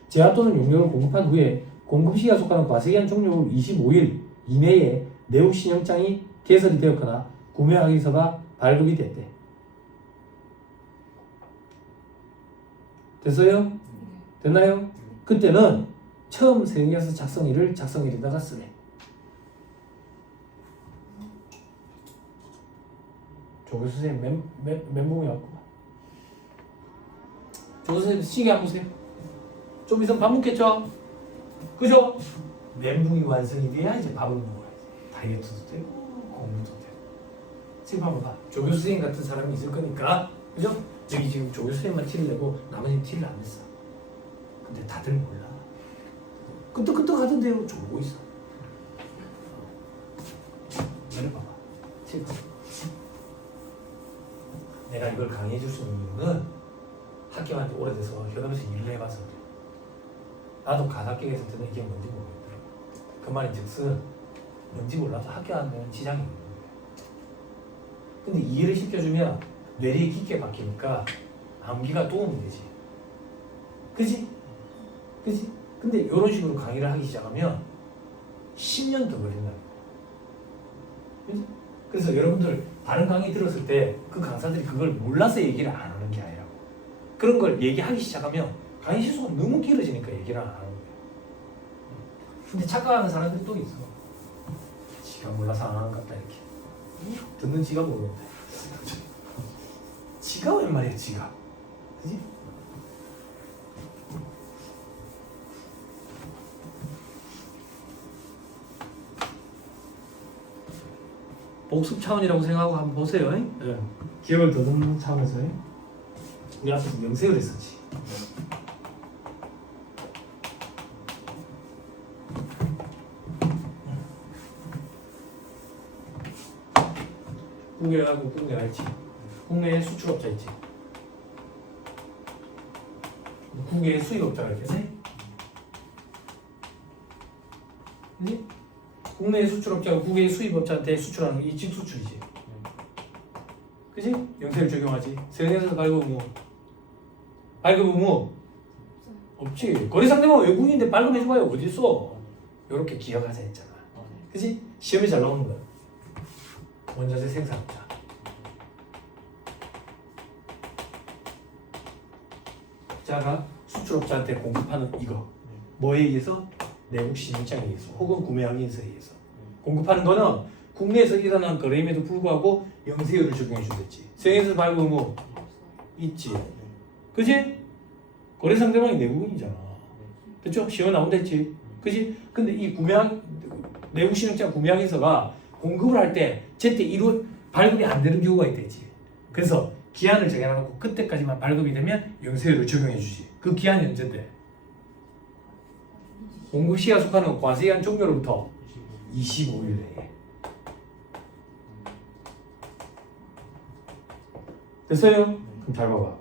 제한 또는 용료를 공급한 후에 공급시기가 속하는 과세기한 종료 후 25일 이내에 내부 신용장이 개설이 되었거나 구매 확인서가 발급이 됐대. 됐어요? 됐나요? 그때는 처음 생겨서 작성일을 작성일에다가 쓰래. 조교 선생님 멘붕이 왔구나. 조교 선생님 시계 한번 보세요. 좀 있으면 밥 먹겠죠? 그죠? 멘붕이 완성이 돼야 이제 밥을 먹어야지. 다이어트도 되고 공부도 되고. 지금 한번 봐. 조교 선생님 같은 사람이 있을 거니까. 그죠? 여기 지금 조교 선생님만 티를 내고 나머지는 티를 안 냈어. 근데 다들 몰라. 끄떡끄떡하던데요. 졸고 있어. 내려봐봐. 티. 내가 이걸 강의해 줄 수 있는 이유는 학교한테 오래돼서 현업에서 일을 해봐서 그래. 나도 가사격에서 듣는 이게 뭔지 모르겠더라고. 그 말인 즉슨 뭔지 몰라서 학교 하면 지장이 있는 거예요. 근데 이해를 시켜주면 뇌리에 깊게 박히니까 암기가 도움이 되지. 그지? 그지? 근데 이런 식으로 강의를 하기 시작하면 10년 더 걸린다. 그지? 그래서 여러분들 다른 강의 들었을 때 그 강사들이 그걸 몰라서 얘기를 안 하는 게 아니라고. 그런 걸 얘기하기 시작하면 강의 시수가 너무 길어지니까 얘기를 안 하는 거예요. 근데 착각하는 사람들이 또 있어. 지가 몰라서 안 하는 것 같다 이렇게. 듣는 지가 모르는데. 지가 웬 말이야 지가. 그지? 복습 차원이라고 생각하고 한번 보세요. 네. 기억을 더듬는 차원에서 우리 앞에서 명세를 했었지. 국외하고 국내가 있지. 국내에 수출업자 있지. 국외에 수입업자가 있겠네. 그지? 국내에 수출업자가 국외에 수입업자한테 수출하는 게 이 직수출이지. 그지? 영세를 적용하지. 세상에서 발급 의무. 발급 의무 없지. 거래 상대방 외국인인데 발급해줘봐요. 어딨어? 이렇게 기억하자 했잖아. 그지? 시험에 잘 나오는 거야. 원자재 생산업자. 자가 수출업자한테 공급하는 이거. 뭐에 의해서? 내국 신용장에 의해서 혹은 구매 확인서에 의해서 공급하는 거는 국내에서 일어난 거래임에도 불구하고 영세율을 적용해 주겠지. 세계에서 발급 의무 있지. 그지? 거래 상대방이 내국인이잖아. 그렇죠? 시험 나온다 했지. 그지? 근데 이 내국 신용장 구매 확인서가 공급을 할 때 제때 발급이 안 되는 경우가 있겠지. 그래서 기한을 정해놓고 그때까지만 발급이 되면 영세율을 적용해 주지. 그 기한이 언제인데? 공급시가 속하는 과세기한 종료로부터 25일 내에. 됐어요? 그럼 잘 봐봐.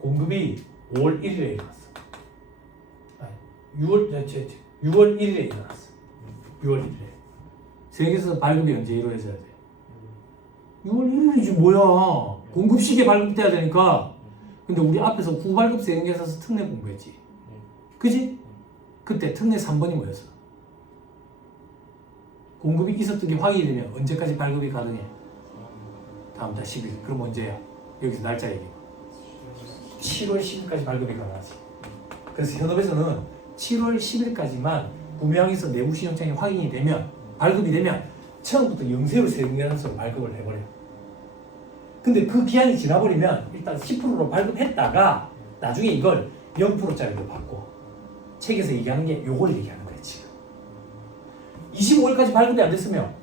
공급이 5월 1일에 일어났어. 6월 1일에 일어났어. 6월 1일에. 세계에서 발급이 언제 이루어져야 돼? 6월 1일이지 뭐야. 공급시기에 발급돼야 되니까. 근데 우리 앞에서 후발급 세계에서 특례 공부했지. 그지? 그때 특례 3번이 뭐였어? 공급이 있었던 게 확인이 되면 언제까지 발급이 가능해? 다음 달 10일. 그럼 언제야? 여기서 날짜 얘기. 7월 10일까지 발급이 가능하지. 그래서 현업에서는 7월 10일까지만 구매항에서 내부 신용장이 확인이 되면 발급이 되면 처음부터 영세로 세금계산서로 발급을 해버려. 근데 그 기한이 지나버리면 일단 10%로 발급했다가 나중에 이걸 0%짜리로 바꿔. 책에서 얘기하는 게 요걸 얘기하는 거야 지금. 25일까지 발급이 안 됐으면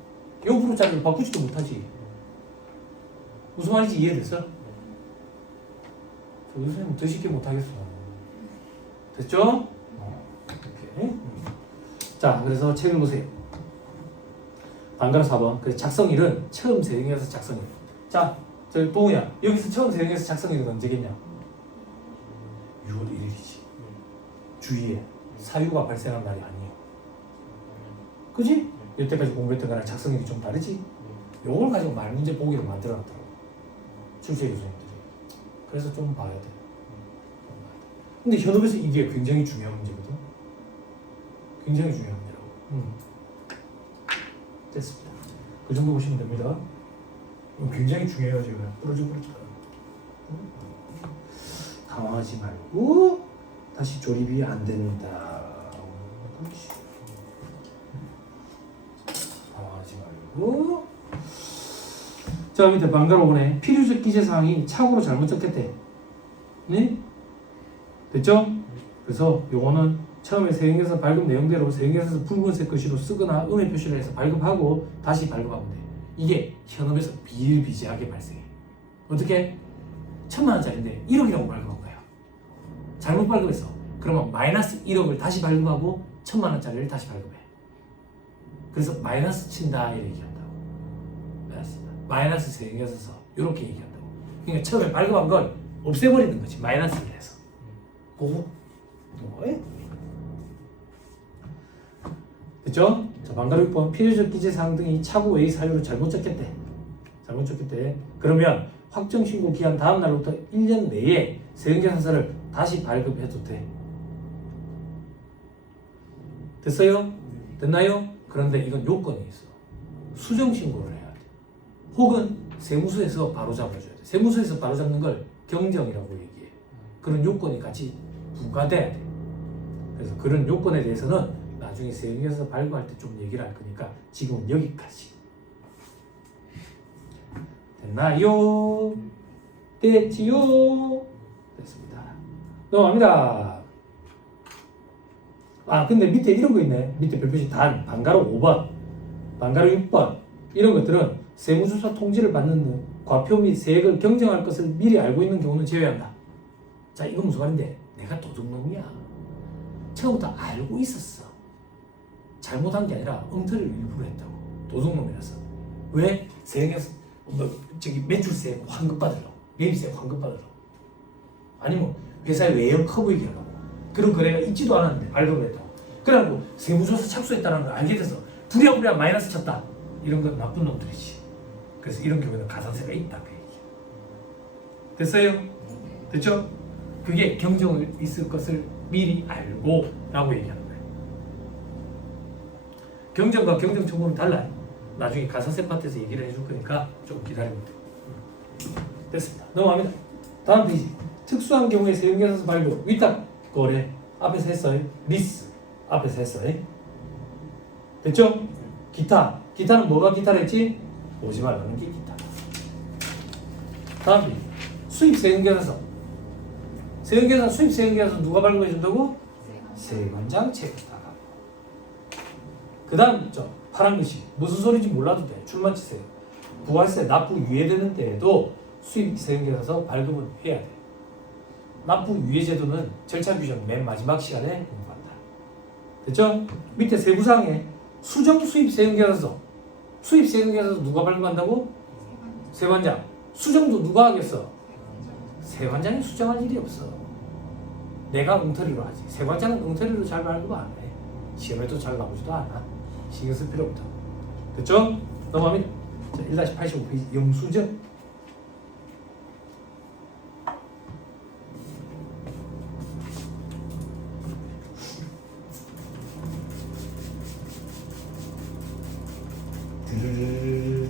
0%짜리로 바꾸지도 못하지. 무슨 말인지 이해됐어? 저 선생님 더 쉽게 못하겠어. 됐죠? 오케이. 자, 그래서 책을 보세요. 반가로 4번. 그래서 작성일은 처음 세행해서 작성일. 자, 저 동우야. 여기서 처음 세행해서 작성일은 언제겠냐? 6월 1일이지. 주위에 사유가 발생한 날이 아니에요. 그지? 여태까지 공부했던 거랑 작성일이 좀 다르지? 요걸 가지고 말문제 보기를 만들어놨더라고. 출제 교수님들이. 그래서 좀 봐야 돼. 근데 현업에서 이게 굉장히 중요한 문제거든. 굉장히 중요한 문제라고. 됐습니다. 그 정도 보시면 됩니다. 굉장히 중요해요 지금. 부러져. 당황하지 말고 다시 조립이 안 됩니다. 당황하지 말고. 자, 밑에 반가로 오네. 필요적 기재사항이 착오로 잘못 적혔대. 네? 됐죠? 그래서 요거는 처음에 세행해서 발급 내용대로 세행해서 붉은색 글씨로 쓰거나 음의 표시를 해서 발급하고 다시 발급하면 돼. 이게 현업에서 비일비재하게 발생해. 어떻게? 1,000만원짜리인데 1억이라고 발급한 거야. 잘못 발급했어. 그러면 마이너스 1억을 다시 발급하고 1,000만원짜리를 다시 발급해. 그래서 마이너스 친다 이렇게 얘기한다고. 마이너스 세행해서 이렇게 얘기한다고. 그러니까 처음에 발급한 걸 없애버리는 거지. 마이너스를 해서. 그거 됐죠? 자, 반가로 6번. 필요적 기재사항 등이 착오 외의 사유로 잘못 적혔대. 그러면 확정신고 기한 다음 날부터 1년 내에 세금계산서를 다시 발급해도 돼. 됐어요? 됐나요? 그런데 이건 요건이 있어. 수정신고를 해야 돼. 혹은 세무서에서 바로 잡아줘야 돼. 세무서에서 바로 잡는 걸 경정이라고 얘기해. 그런 요건이 같이 부과돼야 돼. 그래서 그런 요건에 대해서는 나중에 세금계산서 발급할 때 좀 얘기를 할 거니까 지금은 여기까지. 됐나요? 됐지요? 됐습니다. 넘어갑니다. 아, 근데 밑에 이런 거 있네. 밑에 별표시 단, 반가로 5번, 반가로 6번 이런 것들은 세무조사 통지를 받는 과표 및 세액을 경정할 것을 미리 알고 있는 경우는 제외한다. 자, 이건 무슨 말인데? 내가 도둑놈이야. 처음부터 알고 있었어. 잘못한 게 아니라 엉터리를 일부러 했다고. 도둑놈이라서. 왜? 세액에서 매출세 환급 받으러, 매입세 환급 받으러. 아니면 회사에 외형 커 보이게 하려고. 그런 거래가 있지도 않았는데 발급을 했다고. 그래갖고 세무조사 착수했다는 걸 알게 돼서 부랴부랴 마이너스 쳤다. 이런 건 나쁜 놈들이지. 그래서 이런 경우에는 가산세가 있다. 그 얘기야. 됐어요? 됐죠? 그게 경정을 있을 것을 미리 알고 라고 얘기하는 거예요. 경정과 경정 청구는 달라요. 나중에 가산세 파트에서 얘기를 해줄 거니까 좀 기다리면 돼요. 됐습니다. 넘어갑니다. 다음 페이지. 특수한 경우에 세금계산서 발급, 위탁 거래 앞에서 했어요. 리스 앞에서 했어요. 됐죠? 기타는 뭐가 기타를 했지? 오지 말라는 게 기타. 다음 페이지. 수입 세금계산서. 수입 세금계산서 누가 발급해 준다고? 세관장 체크다. 그 다음 파란 글씨 무슨 소리인지 몰라도 돼. 줄만 치세요. 부가세 납부 유예되는 때에도 수입 세금계산서 발급은 해야 돼. 납부 유예 제도는 절차 규정 맨 마지막 시간에 공부한다. 됐죠? 밑에 세부사항에 수정 수입 세금계산서. 수입 세금계산서 누가 발급한다고? 세관장. 수정도 누가 하겠어? 세관장이 수정할 일이 없어. 내가 엉터리로 하지. 세관장은 엉터리로 잘 발급 안 해. 시험에도 잘 나오지도 않아. 신경 쓸 필요 없다. 됐죠? 넘어갑니다. 자, 1-85페이지 영수증.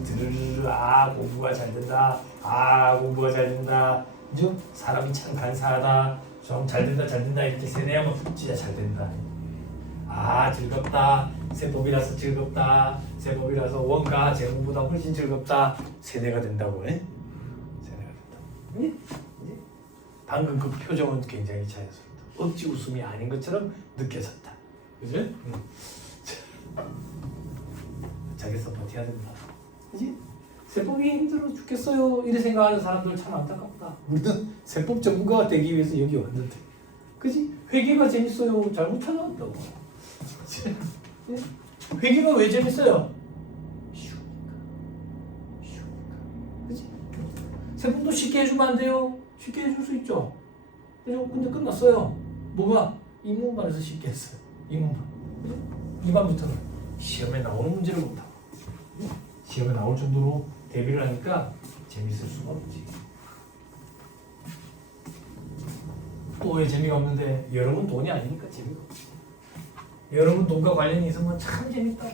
드르르 아 공부 공부가 잘 된다. 아, 공부가 잘 된다. 그죠? 사람이 참 간사하다. 좀 잘 된다, 잘 된다 이렇게 세뇌하면 진짜 잘 된다. 아, 즐겁다. 세법이라서 즐겁다. 세법이라서 원가 제공보다 훨씬 즐겁다. 세뇌가 된다고. 에? 세뇌가 된다. 예? 방금 그 표정은 굉장히 자연스럽다. 억지 웃음이 아닌 것처럼 느껴졌다. 그죠? 자기서 버텨야 된다. 그지? 세법이 힘들어 죽겠어요. 이래 생각하는 사람들 참 안타깝다. 우리는 세법 전문가가 되기 위해서 여기 왔는데. 그지? 회계가 재밌어요. 잘못 찾아왔다고. 네? 회계가 왜 재밌어요? 쉬우니까. 그지? 세법도 쉽게 해주면 안 돼요? 쉽게 해줄 수 있죠. 그죠? 근데 끝났어요. 뭐가? 인문반에서 쉽게 했어요. 인문반. 그죠? 2반부터는 시험에 나오는 문제를 못하고. 시험에 나올 정도로 대비를 하니까 재밌을 수가 없지. 또 왜 재미가 없는데? 여러분 돈이 아니니까 재미가 없지. 여러분 돈과 관련이 있으면 참 재밌다.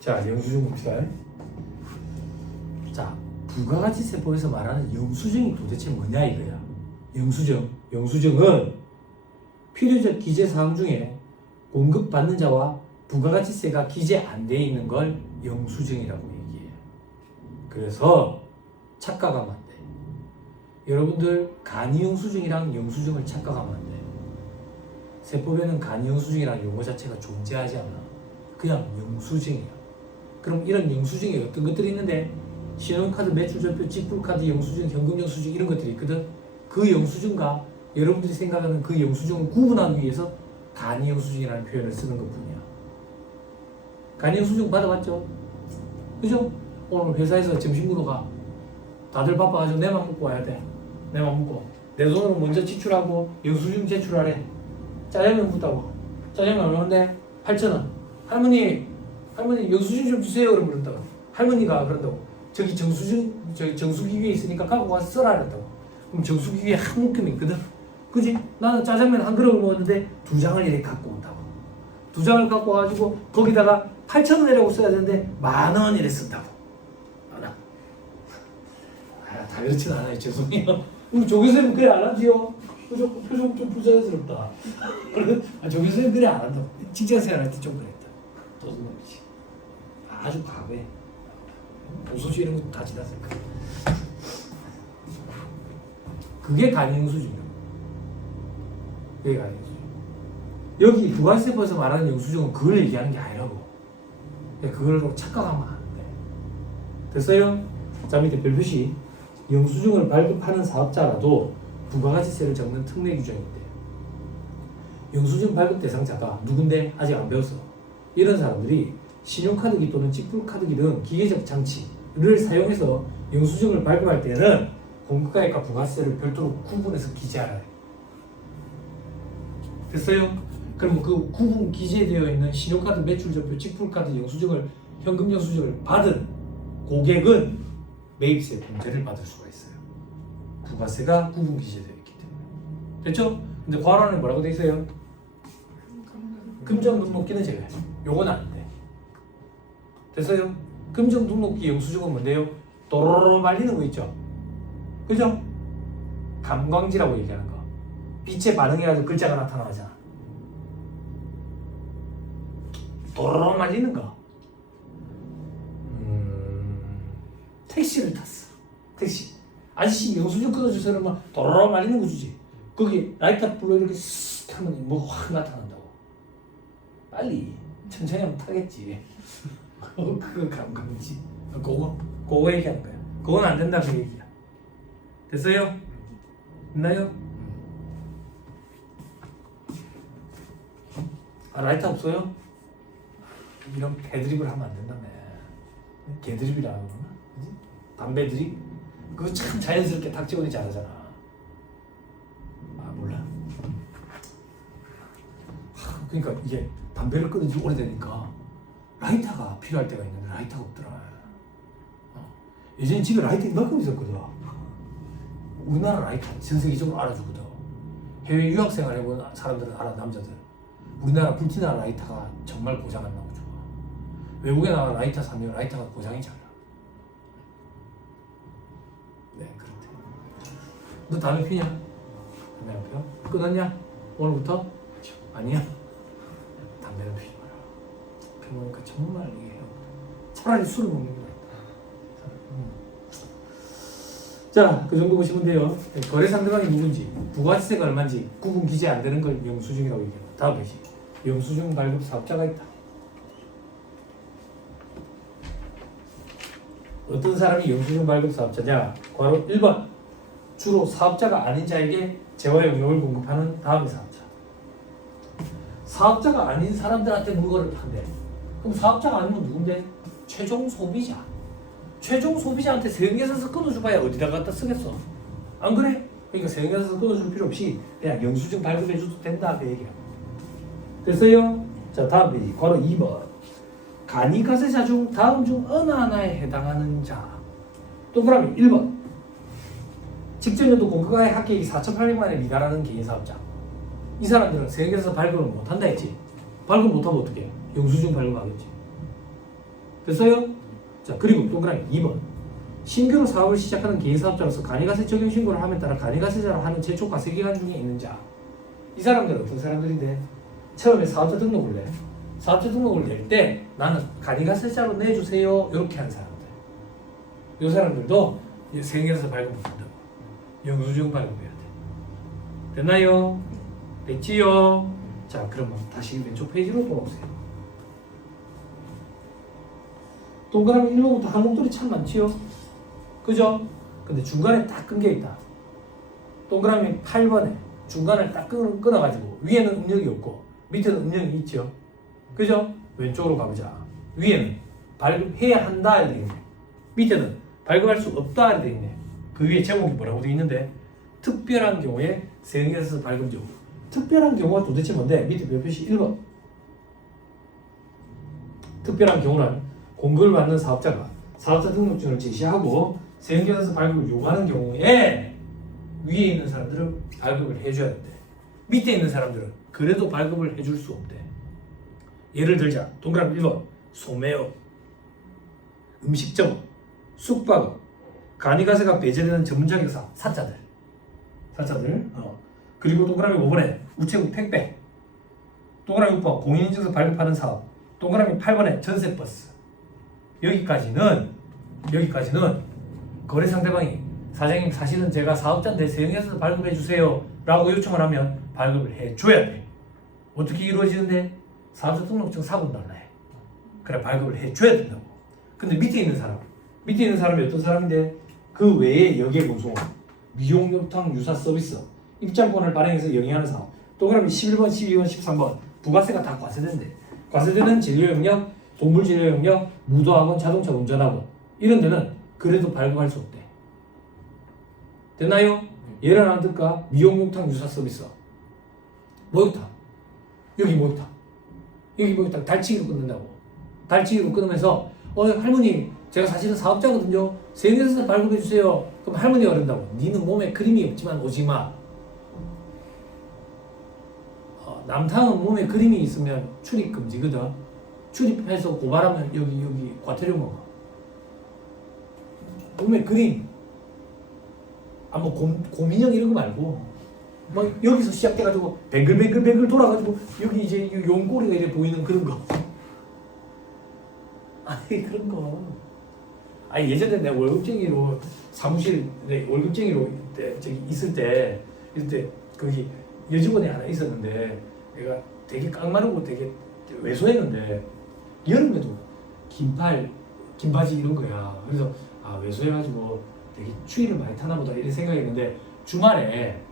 자, 영수증 봅시다. 자, 부가가치세법에서 말하는 영수증이 도대체 뭐냐 이거야. 영수증은 필요적 기재사항 중에 공급받는 자와 부가가치세가 기재 안 돼 있는 걸 영수증이라고 얘기해요. 그래서 착각하면 안 돼. 여러분들 간이영수증이랑 영수증을 착각하면 안 돼. 세법에는 간이영수증이라는 용어 자체가 존재하지 않아. 그냥 영수증이야. 그럼 이런 영수증에 어떤 것들이 있는데 신용카드, 매출전표, 직불카드 영수증, 현금 영수증 이런 것들이 있거든. 그 영수증과 여러분들이 생각하는 그 영수증을 구분하기 위해서 간이 영수증이라는 표현을 쓰는 것뿐이야. 간이 영수증 받아봤죠? 그죠? 오늘 회사에서 점심 먹으러 가. 다들 바빠가지고 내만 먹고 와야 돼. 내만 먹고. 내 돈으로 먼저 지출하고 영수증 제출하래. 짜장면 묻다고. 짜장면 얼마인데? 8,000원. 할머니 영수증 좀 주세요. 그런다고. 할머니가 그런다고. 저기 정수기계에 있으니까 갖고 와서 써라 그랬다고. 그럼 정수기계에 한 묶음이 있거든. 그지? 나는 짜장면 한 그릇을 먹었는데 2장을 이렇게 갖고 온다고. 2장을 갖고 와가지고 거기다가 8,000원이라고 써야 되는데 10,000원 이래 쓴다고. 알아? 다 그렇진 않아요. 죄송해요. 조교수님 그래 안 하지요? 표정 좀 부자연스럽다. 조교수님 그래 안 한다고. 직장생활 할 때 좀 그랬다. 도둑놈이지. 아주 과거에. 보수주의 이런 것도 다 지났을 거야. 그게 간이영수증이라고. 그게 간이영수증. 여기 부가세법에서 말하는 영수증은 그걸 얘기하는 게 아니라고. 그걸 착각하면 안 돼. 됐어요? 자, 밑에 별표시. 영수증을 발급하는 사업자라도 부가가치세를 적는 특례 규정인데 영수증 발급 대상자가 누군데? 아직 안 배웠어. 이런 사람들이 신용카드기 또는 직불카드기 등 기계적 장치를 사용해서 영수증을 발급할 때는 공급가액과 부가세를 별도로 구분해서 기재하라. 됐어요? 그럼 그 구분 기재되어 있는 신용카드, 매출전표, 직불카드 영수증을 현금 영수증을 받은 고객은 매입세 공제를 받을 수가 있어요. 부가세가 구분 기재되어 있기 때문에. 됐죠? 근데 괄호안에 뭐라고 돼 있어요? 금전 등록기는 제외하죠. 요건 안 돼. 됐어요? 금전 등록기 영수증은 뭔데요? 도로로 말리는 거 있죠? 그죠? 감광지라고 얘기하는 거. 빛에 반응해가지고 글자가 나타나잖아. 도로로 말리는 거. 택시를 탔어. 택시. 아저씨 영수증 끊어주세요. 막 도로로 말리는 거 주지. 거기 라이트 불로 이렇게 쓱 하면 뭐가 확 나타난다고. 빨리 천천히 하면 타겠지. 그거 감각이지. 그거 얘기하는 거야. 그건 안 된다는 얘기야. 됐어요? 됐나요? 라이터 없어요? 이런 개드립을 하면 안 된다며. 개드립이라고 그러나? 그치? 담배 드립? 그거 참 자연스럽게 탁재훈이 잘하잖아. 몰라? 그러니까 이게 담배를 끊은 지 오래되니까 라이터가 필요할 때가 있는데 라이터가 없더라. 예전에 집에 라이터 이만큼 있었거든. 우리나라 라이터 전 세계적으로 알아주거든. 해외 유학생활 해본 사람들은 알아, 남자들. 우리나라 불티나 라이터가 정말 고장 안 나고 좋아. 외국에 나가 라이터 사면 라이터가 고장이 잘 나. 네, 그렇대. 너 담배 피냐? 담배 안 피워? 끊었냐? 오늘부터? 아니야? 담배는 피지 마라. 피우니까 정말 이게 차라리 술을 먹는 게 낫다. 자, 그 정도 보시면 돼요. 거래 상대방이 누군지, 부가세가 얼마인지 구분 기재 안 되는 걸 영수증이라고 얘기해요. 다음 페이지. 영수증 발급 사업자가 있다. 어떤 사람이 영수증 발급 사업자냐? 바로 1번. 주로 사업자가 아닌 자에게 재화 용역을 공급하는 다음의 사업자. 사업자가 아닌 사람들한테 물건을 판대. 그럼 사업자가 아니면 누군데? 최종 소비자. 최종 소비자한테 세금계산서 끊어줘봐야 어디다 갖다 쓰겠어? 안 그래? 그러니까 세금계산서 끊어줄 필요 없이 그냥 영수증 발급해줘도 된다 그 얘기야. 됐어요? 자, 다음 페이지. 괄호 2번. 간이가세자 중 다음 중 어느 하나에 해당하는 자. 동그라미 1번. 직전연도 공급가의 합계액이 4,800만 원에 미달하는 개인사업자. 이 사람들은 세금계산서 발급을 못한다 했지. 발급 못하면 어떻게 해? 영수증 발급하겠지. 됐어요? 자, 그리고 동그라미 2번. 신규로 사업을 시작하는 개인사업자로서 간이가세 적용 신고를 함에 따라 간이가세자로 하는 제초 과세기간 중에 있는 자. 이 사람들은 어떤 사람들인데? 처음에 사업자 등록을 내. 사업자 등록을 낼 때 나는 간이가세자로 내주세요. 이렇게 하는 사람들. 이 사람들도 세금계산서 발급 못한다. 영수증 발급해야 돼. 됐나요? 됐지요? 자, 그러면 다시 왼쪽 페이지로 돌아오세요. 동그라미 1번부터 항목들이 참 많지요? 그죠? 근데 중간에 딱 끈 게 있다. 동그라미 8번에 중간을 딱 끊어가지고 위에는 음력이 없고 밑에는 음력이 있죠? 그죠? 왼쪽으로 가보자. 위에는 발급해야 한다 이렇게 되어 있네. 밑에는 발급할 수 없다 이렇게 되어 있네. 그 위에 제목이 뭐라고 되어 있는데 특별한 경우에 세금계산서 발급 여부. 특별한 경우가 도대체 뭔데? 밑에 몇 표시 1번. 특별한 경우는 공급을 받는 사업자가 사업자 등록증을 제시하고 세금계산서 발급을 요구하는 경우에 위에 있는 사람들은 발급을 해줘야 된대. 밑에 있는 사람들은 그래도 발급을 해줄 수 없대. 예를 들자. 동그라미 1번. 소매업, 음식점, 숙박업, 간이가세가 배제되는 전문자격사, 사자들. 그리고 동그라미 5번에 우체국 택배, 동그라미 6번 공인인증서 발급하는 사업, 동그라미 8번에 전세버스. 여기까지는 거래 상대방이 사장님 사실은 제가 사업자인데 세금계산서 발급해 주세요 라고 요청을 하면 발급을 해줘야 돼. 어떻게 이루어지는데? 사업자 등록증 사본 달라해. 그래 발급을 해줘야 된다고. 근데 밑에 있는 사람이 어떤 사람인데 그 외에 여객운송, 미용욕탕 유사 서비스, 입장권을 발행해서 영위하는 사업. 동그라미 11번, 12번, 13번 부가세가 다 과세된대. 과세되는 진료 영역, 동물 진료 영역, 무도학원, 자동차 운전학원 이런 데는 그래도 발급할 수 없대. 됐나요? 예를 하나 들까? 미용욕탕 유사 서비스, 목욕탕, 여기 목욕탕 달치기로 끊는다고. 달치기로 끊으면서 할머니 제가 사실은 사업자거든요. 세금계산서 발급해 주세요. 그럼 할머니가 그런다고. 니는 몸에 그림이 없지만 오지 마. 남탕은 몸에 그림이 있으면 출입 금지거든. 출입해서 고발하면 여기 과태료 먹어. 몸에 그림. 뭐 고민형 이런 거 말고 막 여기서 시작돼가지고 뱅글뱅글 돌아가지고 여기 이제 용꼬리가 이제 보이는 그런 거. 아니 그런 거. 아니 예전에 내가 월급쟁이로 사무실 월급쟁이로 있을 때 거기 여직원이 하나 있었는데 내가 되게 깡마르고 되게 왜소했는데 여름에도 긴 바지 이런 거야. 그래서 왜소해가지고 되게 추위를 많이 타나 보다 이런 생각했는데 주말에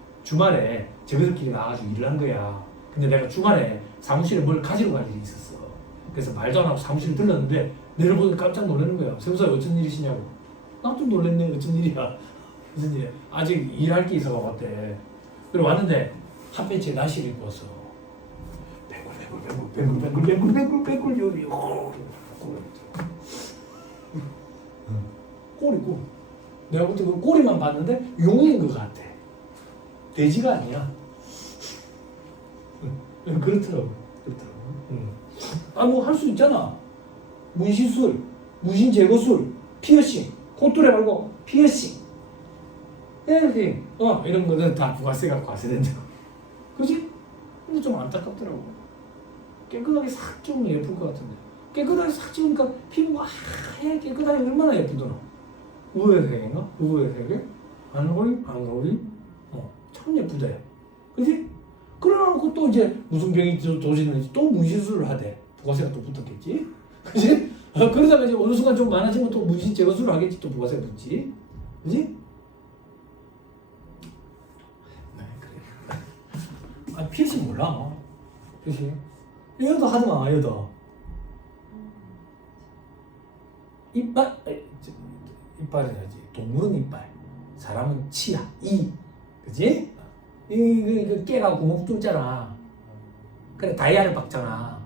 저희들끼리 나가지고 일을 한 거야. 근데 내가 주말에 사무실에 뭘 가지러 갈 일이 있었어. 그래서 말도 안 하고 사무실 들렀는데 내를 보고 깜짝 놀라는 거야. 세무사님 어쩐 일이시냐고. 나도 놀랬네. 어쩐 일이야. 무슨 일이야. 아직 일할 게 있어 왔대. 그리고 왔는데 한 벤치에 나시를 입고 왔어. 뱅글 여기 꼬리고 내가 볼 때 그 꼬리만 봤는데 용인 것 같아. 돼지가 아니야. 그렇더라고. 뭐 할 수 있잖아. 문신술, 문신 제거술, 피어싱, 콧뚜레 말고 피어싱, 에어링, 이런 거는 다 부가세가 과세된다. 그지? 근데 좀 안타깝더라고. 깨끗하게 싹 지우면 예쁠 것 같은데. 깨끗하게 싹 지우니까 피부가 하얗게 깨끗하게 얼마나 예쁘더라. 우회색인가? 우회색에? 안 어울림? 참 예쁘다. 그지? 그래놓고 또 이제 무슨 병이 도지는지 또 문신술을 하대. 부가세가 또 붙었겠지? 그지? 그러다가 이제 어느 순간 좀 많아지면 또 문신 제거술을 하겠지. 또 부가세가 붙지. 그지? 네, 그래. 피어싱 몰라. 피어싱. 여도 하지마, 여도. 이빨이라지. 동물은 이빨. 사람은 치아, 이. 그지? 이 깨가 구멍 뚫잖아. 그래, 다이아를 박잖아.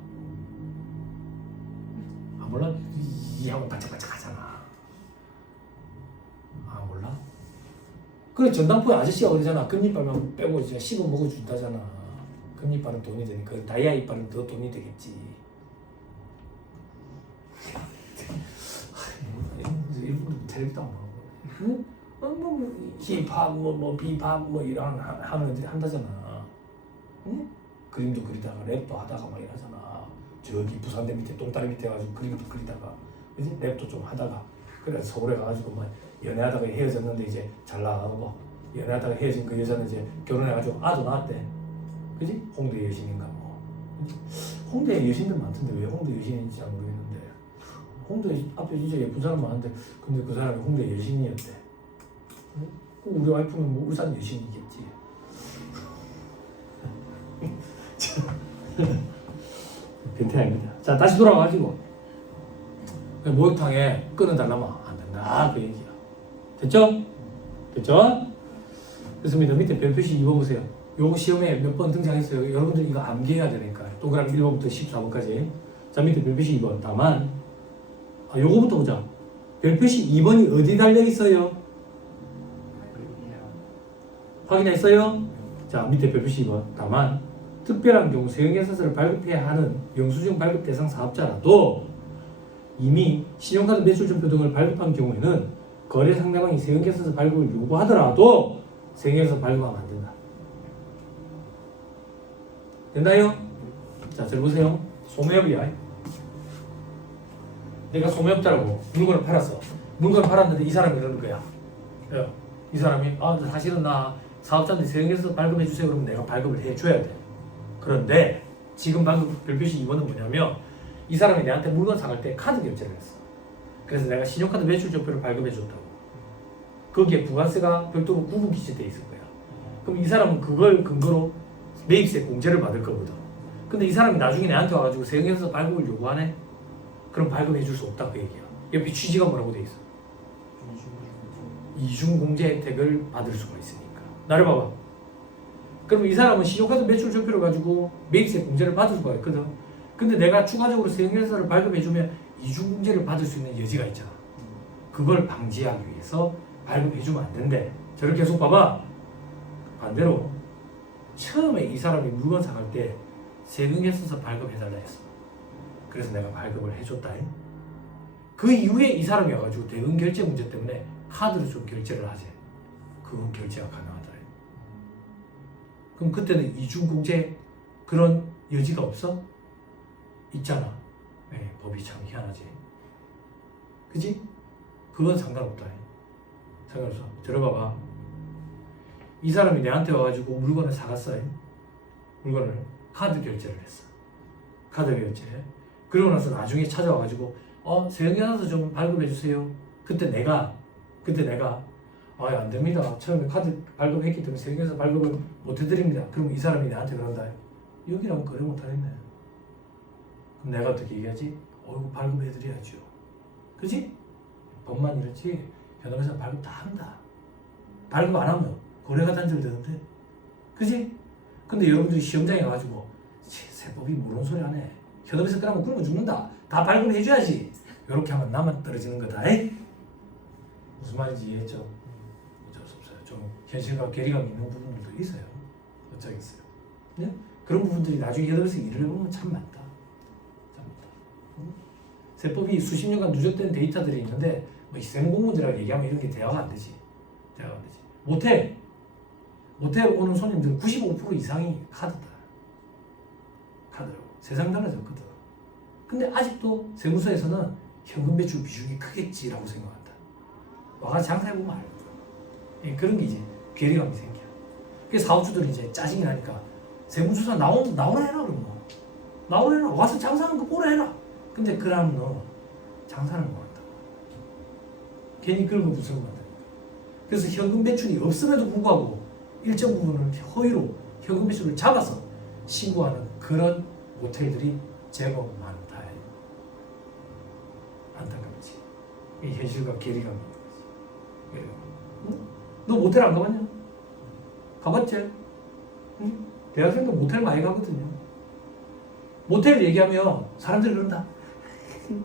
몰라? 이 하고 반짝반짝 하잖아. 몰라? 그래, 전당포에 아저씨가 그러잖아. 금이빨만 빼고 이제 씹어 먹어준다잖아. 금이빨은 돈이 되니까 다이아 이빨은 더 돈이 되겠지. 일부러 텔레비도 안 보고. 응? 힙합, 비팝, 이런 하는 애들이 한다잖아. 응? 그림도 그리다가 랩도 하다가 막 이러잖아. 저기 부산대 밑에 똥다리 밑에 가지고 그림도 그리다가, 그지? 랩도 좀 하다가, 그래 서울에 가가지고 막 연애하다가 헤어졌는데 이제 잘 나가고, 연애하다가 헤어진 그 여자는 이제 결혼해가지고 아도 낳았대. 그지? 홍대 여신인가 뭐. 홍대에 여신들 많던데 왜 홍대 여신인지 잘 모르겠는데. 홍대 앞에 진짜 예쁜 사람 많은데, 근데 그 사람이 홍대 여신이었대. 우리 와이프는 뭐 울산 여신이겠지. 변태 아닙니다. 자, 다시 돌아가가지고 목욕탕에 끊어달라면 안 된다, 그 얘기야. 됐죠? 됐죠? 됐습니다. 밑에 별표시 2번 보세요. 요거 시험에 몇 번 등장했어요. 여러분들 이거 암기해야 되니까. 동그라미 1번부터 14번까지. 자, 밑에 별표시 2번. 다만 요거부터 보자. 별표시 2번이 어디 달려있어요? 확인했어요? 자, 밑에 별표시 2번. 다만 특별한 경우 세형계산서를 발급해야 하는 영수증 발급 대상 사업자라도 이미 신용카드 매출전표 등을 발급한 경우에는 거래 상대방이 세형계산서 발급을 요구하더라도 세형계산서 발급하면 안 된다. 됐나요? 자, 잘 보세요. 소매업이야. 내가 소매업자라고 물건을 팔았어. 물건을 팔았는데 이 사람이 그러는 거야. 이 사람이 사실은 나 사업자한테 세형계산서 발급해 주세요. 그러면 내가 발급을 해줘야 돼. 그런데 지금 방금 별표시 2번은 뭐냐면 이 사람이 내한테 물건 사갈 때 카드 결제를 했어. 그래서 내가 신용카드 매출전표를 발급해 줬다고. 거기에 부가세가 별도로 구분 기재돼 있을 거야. 그럼 이 사람은 그걸 근거로 매입세 공제를 받을 거거든. 근데 이 사람이 나중에 내한테 와가지고 세형계산서 발급을 요구하네? 그럼 발급해 줄 수 없다, 그 얘기야. 옆에 취지가 뭐라고 돼 있어? 이중공제 혜택을 받을 수가 있으니까. 나를 봐봐. 그럼 이 사람은 신용카드 매출전표를 가지고 매입세 공제를 받을 수가 있거든. 근데 내가 추가적으로 세형계산서를 발급해주면 이중공제를 받을 수 있는 여지가 있잖아. 그걸 방지하기 위해서 발급해주면 안 된대. 저를 계속 봐봐. 반대로 처음에 이 사람이 물건 사갈 때 세금계산서 발급해달라 했어. 그래서 내가 발급을 해줬다. 그 이후에 이 사람이 와가지고 대금 결제 문제 때문에 카드로 좀 결제를 하지. 그건 결제가 가능하다. 그럼 그때는 이중공제 그런 여지가 없어? 있잖아. 법이 참 희한하지. 그지? 그건 상관없다. 상관없어. 들어봐봐. 이 사람이 내한테 와가지고 물건을 사갔어. 물건을 카드 결제를 했어. 카드 결제. 그러고 나서 나중에 찾아와가지고 세형계산서 좀 발급해주세요. 그때 내가 안 됩니다. 처음에 카드 발급했기 때문에 세형계산서 발급을 못 해드립니다. 그럼 이 사람이 나한테 그런다. 여기라면 거래 못하겠네. 그럼 내가 어떻게 얘기하지? 이거 발급해드려야죠. 그지? 법만 이렇지 현업에서 발급 다 한다. 발급 안 하면 거래가 단절되는데. 그지? 근데 여러분들이 시험장에 가가지고 세법이 모르는 소리 하네. 현업에서 끄라면 굶어 죽는다. 다 발급해줘야지. 이렇게 하면 나만 떨어지는 거다. 무슨 말인지 이해했죠? 어쩔 수 없어요. 좀 현실과 괴리감 있는 부분들도 있어요. 어쩌겠어요. 네? 그런 부분들이 나중에 여덟에서 일을 해보면 참 많다. 참 많다. 세법이 수십 년간 누적된 데이터들이 있는데 뭐 시생 공무원들이라고 얘기하면 이런 게 대화가 안 되지. 대화가 안 되지. 모텔 오는 손님들 95% 이상이 카드다. 카드라고. 세상 달라졌거든. 근데 아직도 세무서에서는 현금 배출 비중이 크겠지라고 생각한다. 와가지고 장사해보면 알거든. 예, 그런 게 이제 괴리감이 생겨. 그래서 사업주들이 이제 짜증이 나니까 세무조사 나오라 해라 그러면 나오라 해라. 와서 장사하는 거 보라 해라. 근데 그러면 너 장사는 못 한다. 괜히 그런 거 무서운 거 같다니까. 그래서 현금 배출이 없음에도 불구하고 일정 부분을 허위로 현금 배출을 잡아서 신고하는 그런 모텔들이 제법 많다. 안타깝지. 이 현실과 괴리감이 있는 거지. 응? 너 모텔 안 가봤냐? 가봤지? 응? 대학생도 모텔 많이 가거든요. 모텔 얘기하면 사람들이 그런다.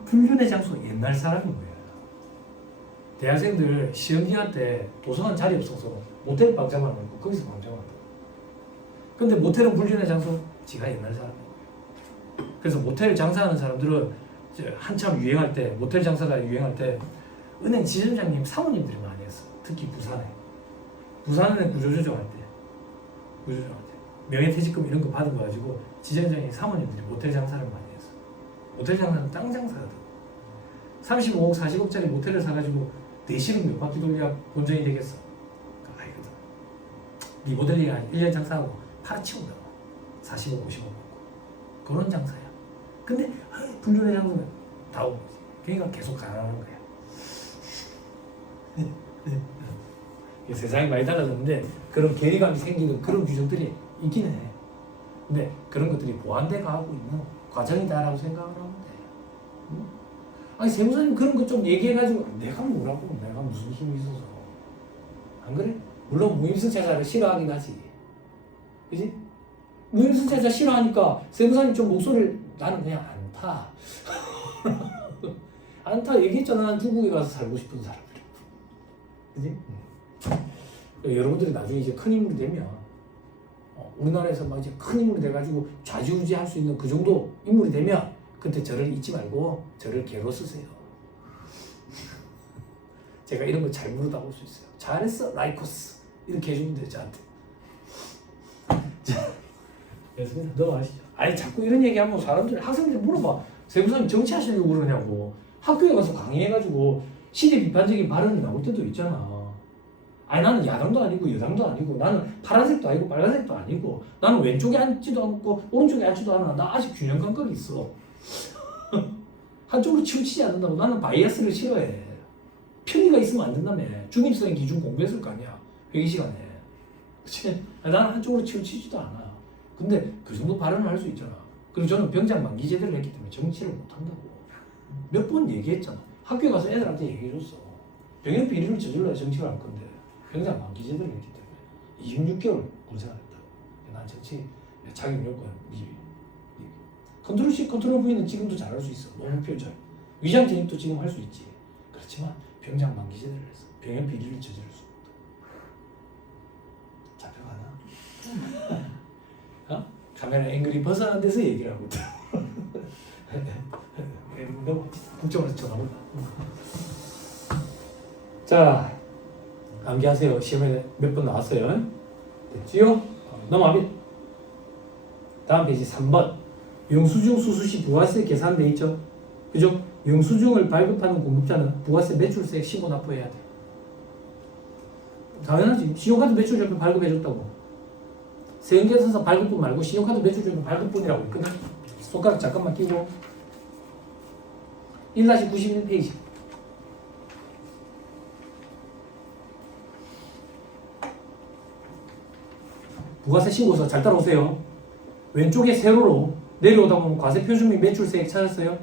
불륜의 장소 옛날 사람인 거야. 대학생들 시험 기간 때 도서관 자리 없어서 모텔 방장만 하고 거기서 방장한다. 근데 모텔은 불륜의 장소? 지가 옛날 사람인 거야. 그래서 모텔 장사하는 사람들은 한참 유행할 때, 모텔 장사가 유행할 때 은행 지점장님 사모님들이 많이 했어. 특히 부산에 구조조정할 때 명예퇴직금 이런 거 받은 거 가지고 지점장님 사모님들이 모텔 장사를 많이 했어. 모텔 장사는 땅 장사거든. 35억 40억짜리 모텔을 사가지고 내실은 몇 바퀴 돌려야 본전이 되겠어. 아니거든. 이 모델링이 한 1년 장사하고 팔아치운다. 40억 50억 받고 그런 장사야. 근데 불륜의 장소는 다 오고 있지. 그러니까 계속 가난한 거야. 세상이 많이 달라졌는데 그런 괴리감이 생기는 그런 규정들이 있기는 해. 근데 그런 것들이 보완돼 가고 있는 과정이다라고 생각을 하면 돼. 응? 아니 세무사님 그런 거 좀 얘기해가지고 내가 뭐라고 내가 무슨 힘이 있어서 안 그래? 물론 무임승차자를 싫어하긴 하지. 그지? 무임승차자 싫어하니까 세무사님 좀 목소리를 나는 그냥 안 타. 안 타 얘기했잖아. 난 중국에 가서 살고 싶은 사람이라고. 그지? 여러분들이 나중에 이제 큰 인물이 되면 우리나라에서 막 이제 큰 인물이 돼가지고 좌지우지할 수 있는 그 정도 인물이 되면 그때 저를 잊지 말고 저를 개로 쓰세요. 제가 이런 거 잘 부르다 볼 수 있어요. 잘했어 라이코스 이렇게 해주면 돼요 저한테. 자, 됐습니다. 넘어가시죠. 아니 자꾸 이런 얘기하면 사람들 학생들이 물어봐. 세무사님 정치하시려고 그러냐고. 학교에 가서 강의해가지고 시대 비판적인 발언이 나올 때도 있잖아. 아니 나는 야당도 아니고 여당도 아니고 나는 파란색도 아니고 빨간색도 아니고 나는 왼쪽에 앉지도 않고 오른쪽에 앉지도 않아. 나 아직 균형 감각이 있어. 한쪽으로 치우치지 않는다고. 나는 바이어스를 싫어해. 편의가 있으면 안 된다며. 중립성의 기준 공부했을 거 아니야 회의 시간에. 그치? 나는 한쪽으로 치우치지도 않아. 근데 그 정도 발언을 할 수 있잖아. 그리고 저는 병장 만기 제대를 했기 때문에 정치를 못한다고 몇 번 얘기했잖아. 학교에 가서 애들한테 얘기해줬어. 병역 비리를 저질러야 정치를 할 건데 병장 만기 제대를 했기 때문에 26개월 군생활했다고. 난 정치 자격 요건 컨트롤 C 컨트롤 V는 지금도 잘할 수 있어. 너무 표절. 위장 전입도 지금 할 수 있지. 그렇지만 병장 만기 제대를 했어. 병역 비리를 저지를 수 없다. 잡혀가나? 어? 카메라 앵글이 벗어난 데서 얘기를 하고 있다. 너무 국정원에서 전화 온다. 자, 암기하세요. 시험에 몇 번 나왔어요. 됐지요? 넘어갑니다. 다음 페이지 3번. 영수증 수수시 부가세 계산돼 있죠? 그죠? 영수증을 발급하는 공급자는 부가세 매출세액 신고 납부해야 돼. 당연하지. 신용카드 매출증표 발급해줬다고. 세금계산서 발급분 말고 신용카드 매출증표 발급분이라고 있거든. 손가락 잠깐만 끼고 1-91페이지. 부가세 신고서 잘 따라오세요. 왼쪽에 세로로 내려오다 보면 과세 표준 및 매출세액 찾았어요?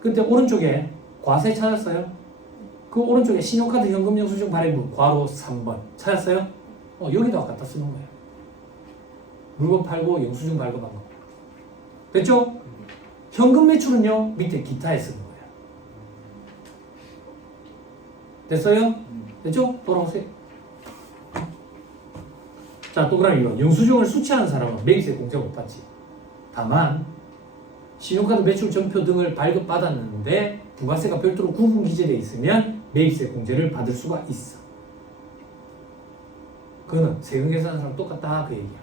근데 오른쪽에 과세 찾았어요? 그 오른쪽에 신용카드 현금 영수증 발행부 괄호 3번 찾았어요? 여기다가 갖다 쓰는 거예요. 물건 팔고 영수증 발급한 거. 됐죠? 현금 매출은요 밑에 기타에 쓰는 거예요. 됐어요? 됐죠? 돌아오세요. 자, 또 그럼 이거 영수증을 수취하는 사람은 매입세 공제 못 받지. 다만 신용카드 매출 전표 등을 발급받았는데 부가세가 별도로 구분 기재되어 있으면 매입세 공제를 받을 수가 있어. 그거는 세금 계산하는 사람 똑같다 그 얘기야.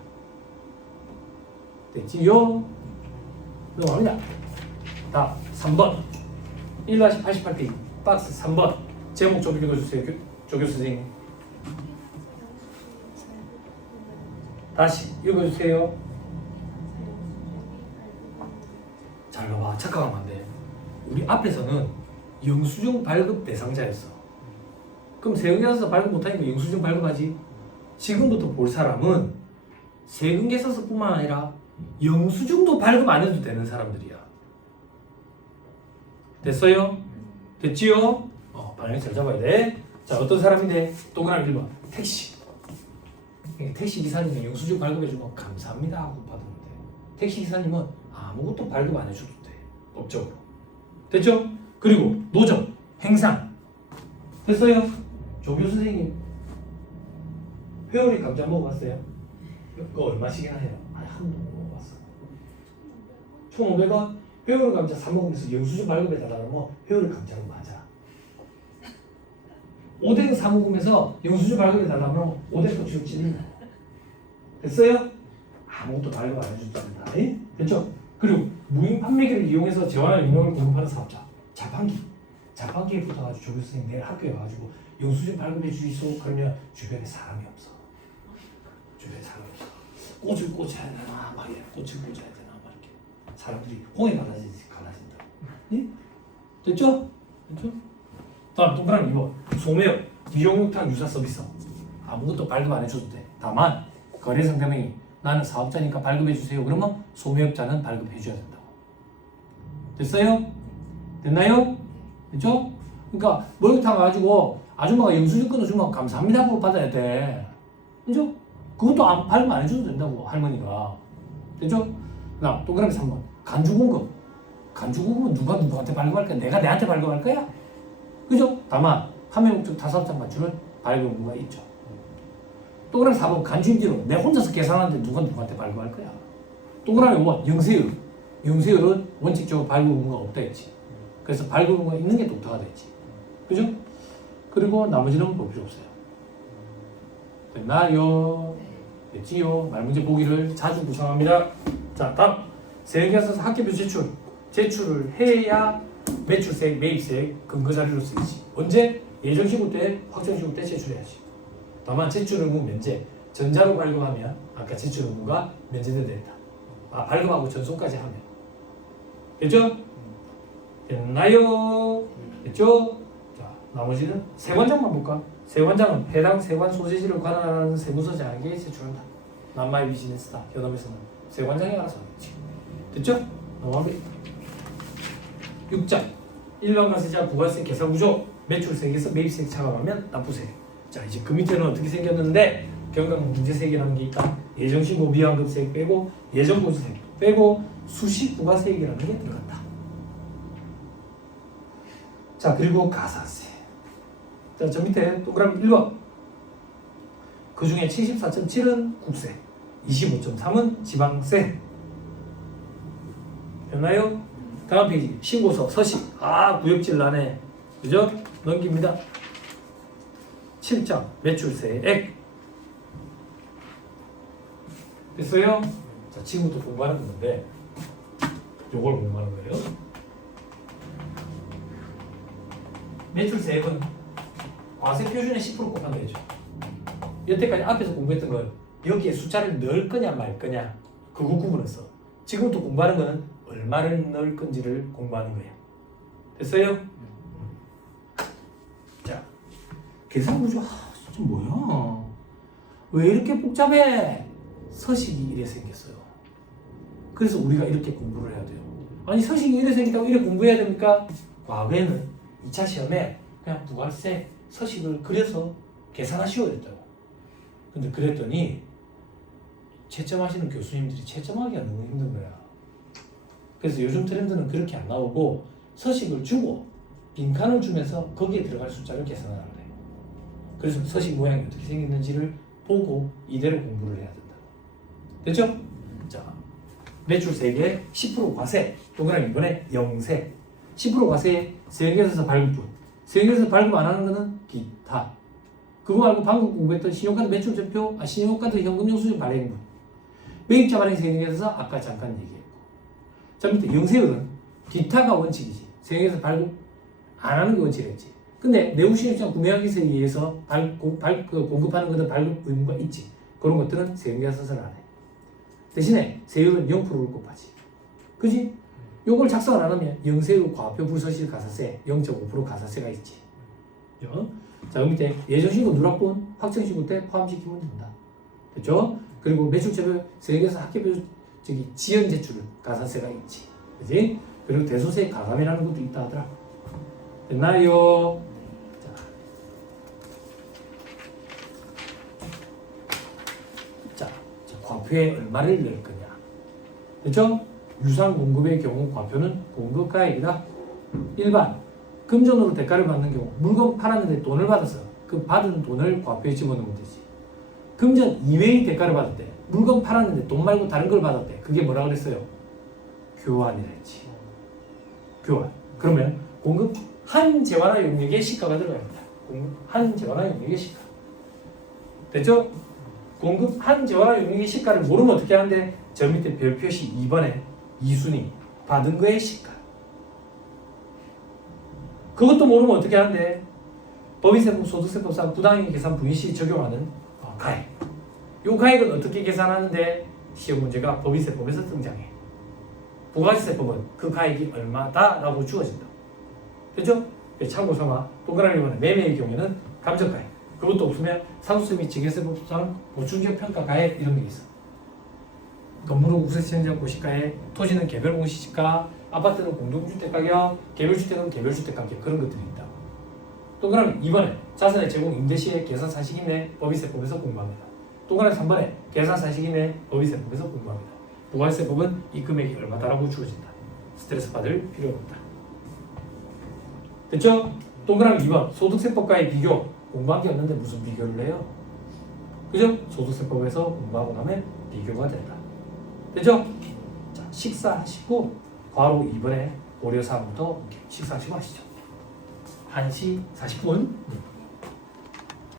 됐지요? 넘어갑니다. 다 3번 1-88페이지 박스 3번 제목 좀 읽어주세요. 조교 선생님. 다시 읽어주세요. 잘 봐봐. 착각하면 안 돼. 우리 앞에서는 영수증 발급 대상자였어. 그럼 세금계산서 발급 못하니까 영수증 발급하지. 지금부터 볼 사람은 세금계산서뿐만 아니라 영수증도 발급 안 해도 되는 사람들이야. 됐어요? 됐지요? 방향 잘 잡아야 돼. 자, 어떤 사람인데? 동그라미 1번 택시. 택시 기사님은 영수증 발급해주면 감사합니다 하고 받으면 돼. 택시 기사님은 아무것도 발급 안 해줘도 돼. 법적으로. 됐죠? 그리고 노점, 행상. 됐어요? 조교 선생님 회오리 감자 먹어봤어요? 그거 얼마씩이나 해요? 아니 한 번도 못 먹어봤어. 총 500원? 회오리 감자 사 먹으면서 영수증 발급해달라고 하면 회오리 감자로 맞아. 오뎅 사 먹으면서 영수증 발급해달라고 하면 오뎅 또 찌는. 됐어요? 아무것도 발급 안 해줘도 된다. 됐죠? 그리고 무인 판매기를 이용해서 재활 인력을 공급하는 사업자. 자판기에 붙어가지고 조교 선생님 내일 학교에 와가지고 영수증 발급해 주시소. 그러면 주변에 사람이 없어. 주변에 사람이 없어. 꽃을 꽂아야 되나 말이야. 꽃을 꽂아야 되나 막 이렇게 사람들이 홍해 갈라진다. 네? 됐죠? 됐죠? 다음 동그라미 2번 소매업 비용육탕 유사 서비스. 아무것도 발급 안 해줘도 돼. 다만 거래 상대방이 나는 사업자니까 발급해 주세요. 그러면 소매업자는 발급해 줘야 된다고. 됐어요? 됐나요? 됐죠? 그러니까 목욕탕 가지고 아줌마가 영수증 끊어주면 감사합니다 하고 받아야 돼. 그죠? 그것도 발급 안 해줘도 된다고 할머니가. 됐죠? 그 다음 동그라미 3번 간주공급. 간주공급은 누가 누구한테 발급할 거야? 내가 내한테 발급할 거야? 그죠? 다만 판매 목적 타사업장 맞추는 발급 의무가 있죠. 동그라미 4번 간주임대료. 내 혼자서 계산하는데 누가 누구한테 발급할 거야? 동그라미 5번 영세율. 영세율은 원칙적으로 발급 의무가 없다 했지. 그래서 발급 의무가 있는 게 독타가 됐지. 그죠? 그리고 나머지는 볼 필요 없어요. 됐나요? 됐지요? 말문제 보기를 자주 구성합니다. 자, 다음 세금계산서 학계표 제출을 해야 매출세액, 매입세액 근거자료로 쓰이지. 언제? 예정시국 때, 확정시국 때 제출해야지. 다만 제출 의무 면제, 전자로 발급하면 아까 제출 의무가 면제된다. 발급하고 전송까지 하면. 됐죠? 됐나요? 됐죠? 자, 나머지는 세관장만 볼까? 세관장은 해당 세관 소재지를 관할하는 세무서장에게 제출한다. 남마이 비즈니스다. 현업에서는 세관장이 알아서 하겠지. 됐죠? 넘어갑니다. 6장 일반과세자 부가세 계산구조. 매출세액에서 매입세액 차감하면 납부세액. 자, 이제 그 밑에는 어떻게 생겼는데 경감 문제세액이라는 게 있다. 예정신고 미환급세액 빼고 예정보수세액 빼고 수식부가세액이라는 게 들어간다. 자, 그리고 가산세. 자, 저 밑에 동그라미 1번 그 중에 74.7은 국세, 25.3은 지방세. 됐나요? 다음 페이지 신고서 서식. 구역질 나네. 그죠? 넘깁니다. 7장 매출세액. 됐어요? 자, 지금부터 공부하는 건데 요걸 공부하는 거예요. 매출세액은 과세 표준의 10% 곱하면 되죠. 여태까지 앞에서 공부했던 건 여기에 숫자를 넣을 거냐 말 거냐 그거 구분해서 지금부터 공부하는 거는 얼마를 넣을 건지를 공부하는 거예요. 됐어요? 자, 계산구조 진짜 뭐야? 왜 이렇게 복잡해? 서식이 이래 생겼어요. 그래서 우리가 이렇게 공부를 해야 돼요. 아니 서식이 이래 생겼다고 이래 공부해야 됩니까? 과거에는 2차 시험에 그냥 부가세 서식을 그려서 계산하시오 그랬다고. 근데 그랬더니 채점하시는 교수님들이 채점하기가 너무 힘든 거야. 그래서 요즘 트렌드는 그렇게 안 나오고 서식을 주고 빈칸을 주면서 거기에 들어갈 숫자를 계산하라 그래. 그래서 서식 모양이 어떻게 생겼는지를 보고 이대로 공부를 해야 된다. 됐죠? 자, 매출 세계 10% 과세. 동그라미 이번에 영세. 10% 과세에 세계에서 발급분. 세계에서 발급 안 하는 거는 기타. 그거 말고 방금 공부했던 신용카드 매출대표, 신용카드 현금 영수증 발행분. 매입자 발행 세액에서 아까 잠깐 얘기했고. 자, 밑에 영세율은 기타가 원칙이지. 세액에서 발급 안 하는 게 원칙이었지. 근데 내부신용장 구매하기에 의해서 공급하는 것은 발급 의무가 있지. 그런 것들은 세금계산서를 안 해. 대신에 세율은 0%를 곱하지. 그지? 요걸 작성을 안 하면 영세율 과표 불서실 가사세 0.5% 가사세가 있지. 그죠? 자, 여기 밑에 예정신고 누락분 확정신고 때 포함시키면 된다. 됐죠? 그리고 매출체별 세액에서 학계별 지연 제출 가사세가 있지. 그지? 그리고 대소세 가감이라는 것도 있다 하더라. 됐나요? 자, 과표에 얼마를 넣을 거냐. 됐죠? 유상 공급의 경우 과표는 공급가액이다. 일반 금전으로 대가를 받는 경우 물건 팔았는데 돈을 받아서 그 받은 돈을 과표에 집어넣으면 되지. 금전 이외의 대가를 받을 때 물건 팔았는데 돈 말고 다른 걸 받았대. 그게 뭐라 그랬어요? 교환이라 했지. 교환. 그러면 공급 한 재화나 용역의 시가가 들어갑니다. 공급 한 재화나 용역의 시가. 됐죠? 공급 한 재화나 용역의 시가를 모르면 어떻게 하는데 저 밑에 별 표시 2번에 2순위 받은 거의 시가. 그것도 모르면 어떻게 하는데 법인세법, 소득세법상 부당이익 계산 분의 시 적용하는 가액. 이 가액은 어떻게 계산하는데 시험 문제가 법인세법에서 등장해. 부가세법은 그 가액이 얼마다 라고 주어진다. 됐죠? 참고 삼아 동그라미 번에 매매의 경우에는 감정가액. 그것도 없으면 상수세 및 증여세법상 보충적 평가가액 이런 게 있어. 건물은 우선시행자 고시가액, 토지는 개별 공시지가, 아파트는 공동주택가격, 개별주택은 개별주택가격 그런 것들이 있다. 동그라미 2번에 자산의 제공 임대시에 계산사실임에 법인세법에서 공부합니다. 동그라미 3번에 계산사실임에 법인세법에서 공부합니다. 부가세법은 이 금액이 얼마다라고 주어진다. 스트레스 받을 필요 없다. 됐죠? 동그라미 2번 소득세법과의 비교. 공부한 게 없는데 무슨 비교를 해요? 그죠? 소득세법에서 공부하고 나면 비교가 된다. 됐죠? 자, 식사하시고 바로 2번에 고려사항부터 식사하시고 하시죠. 1시 40분.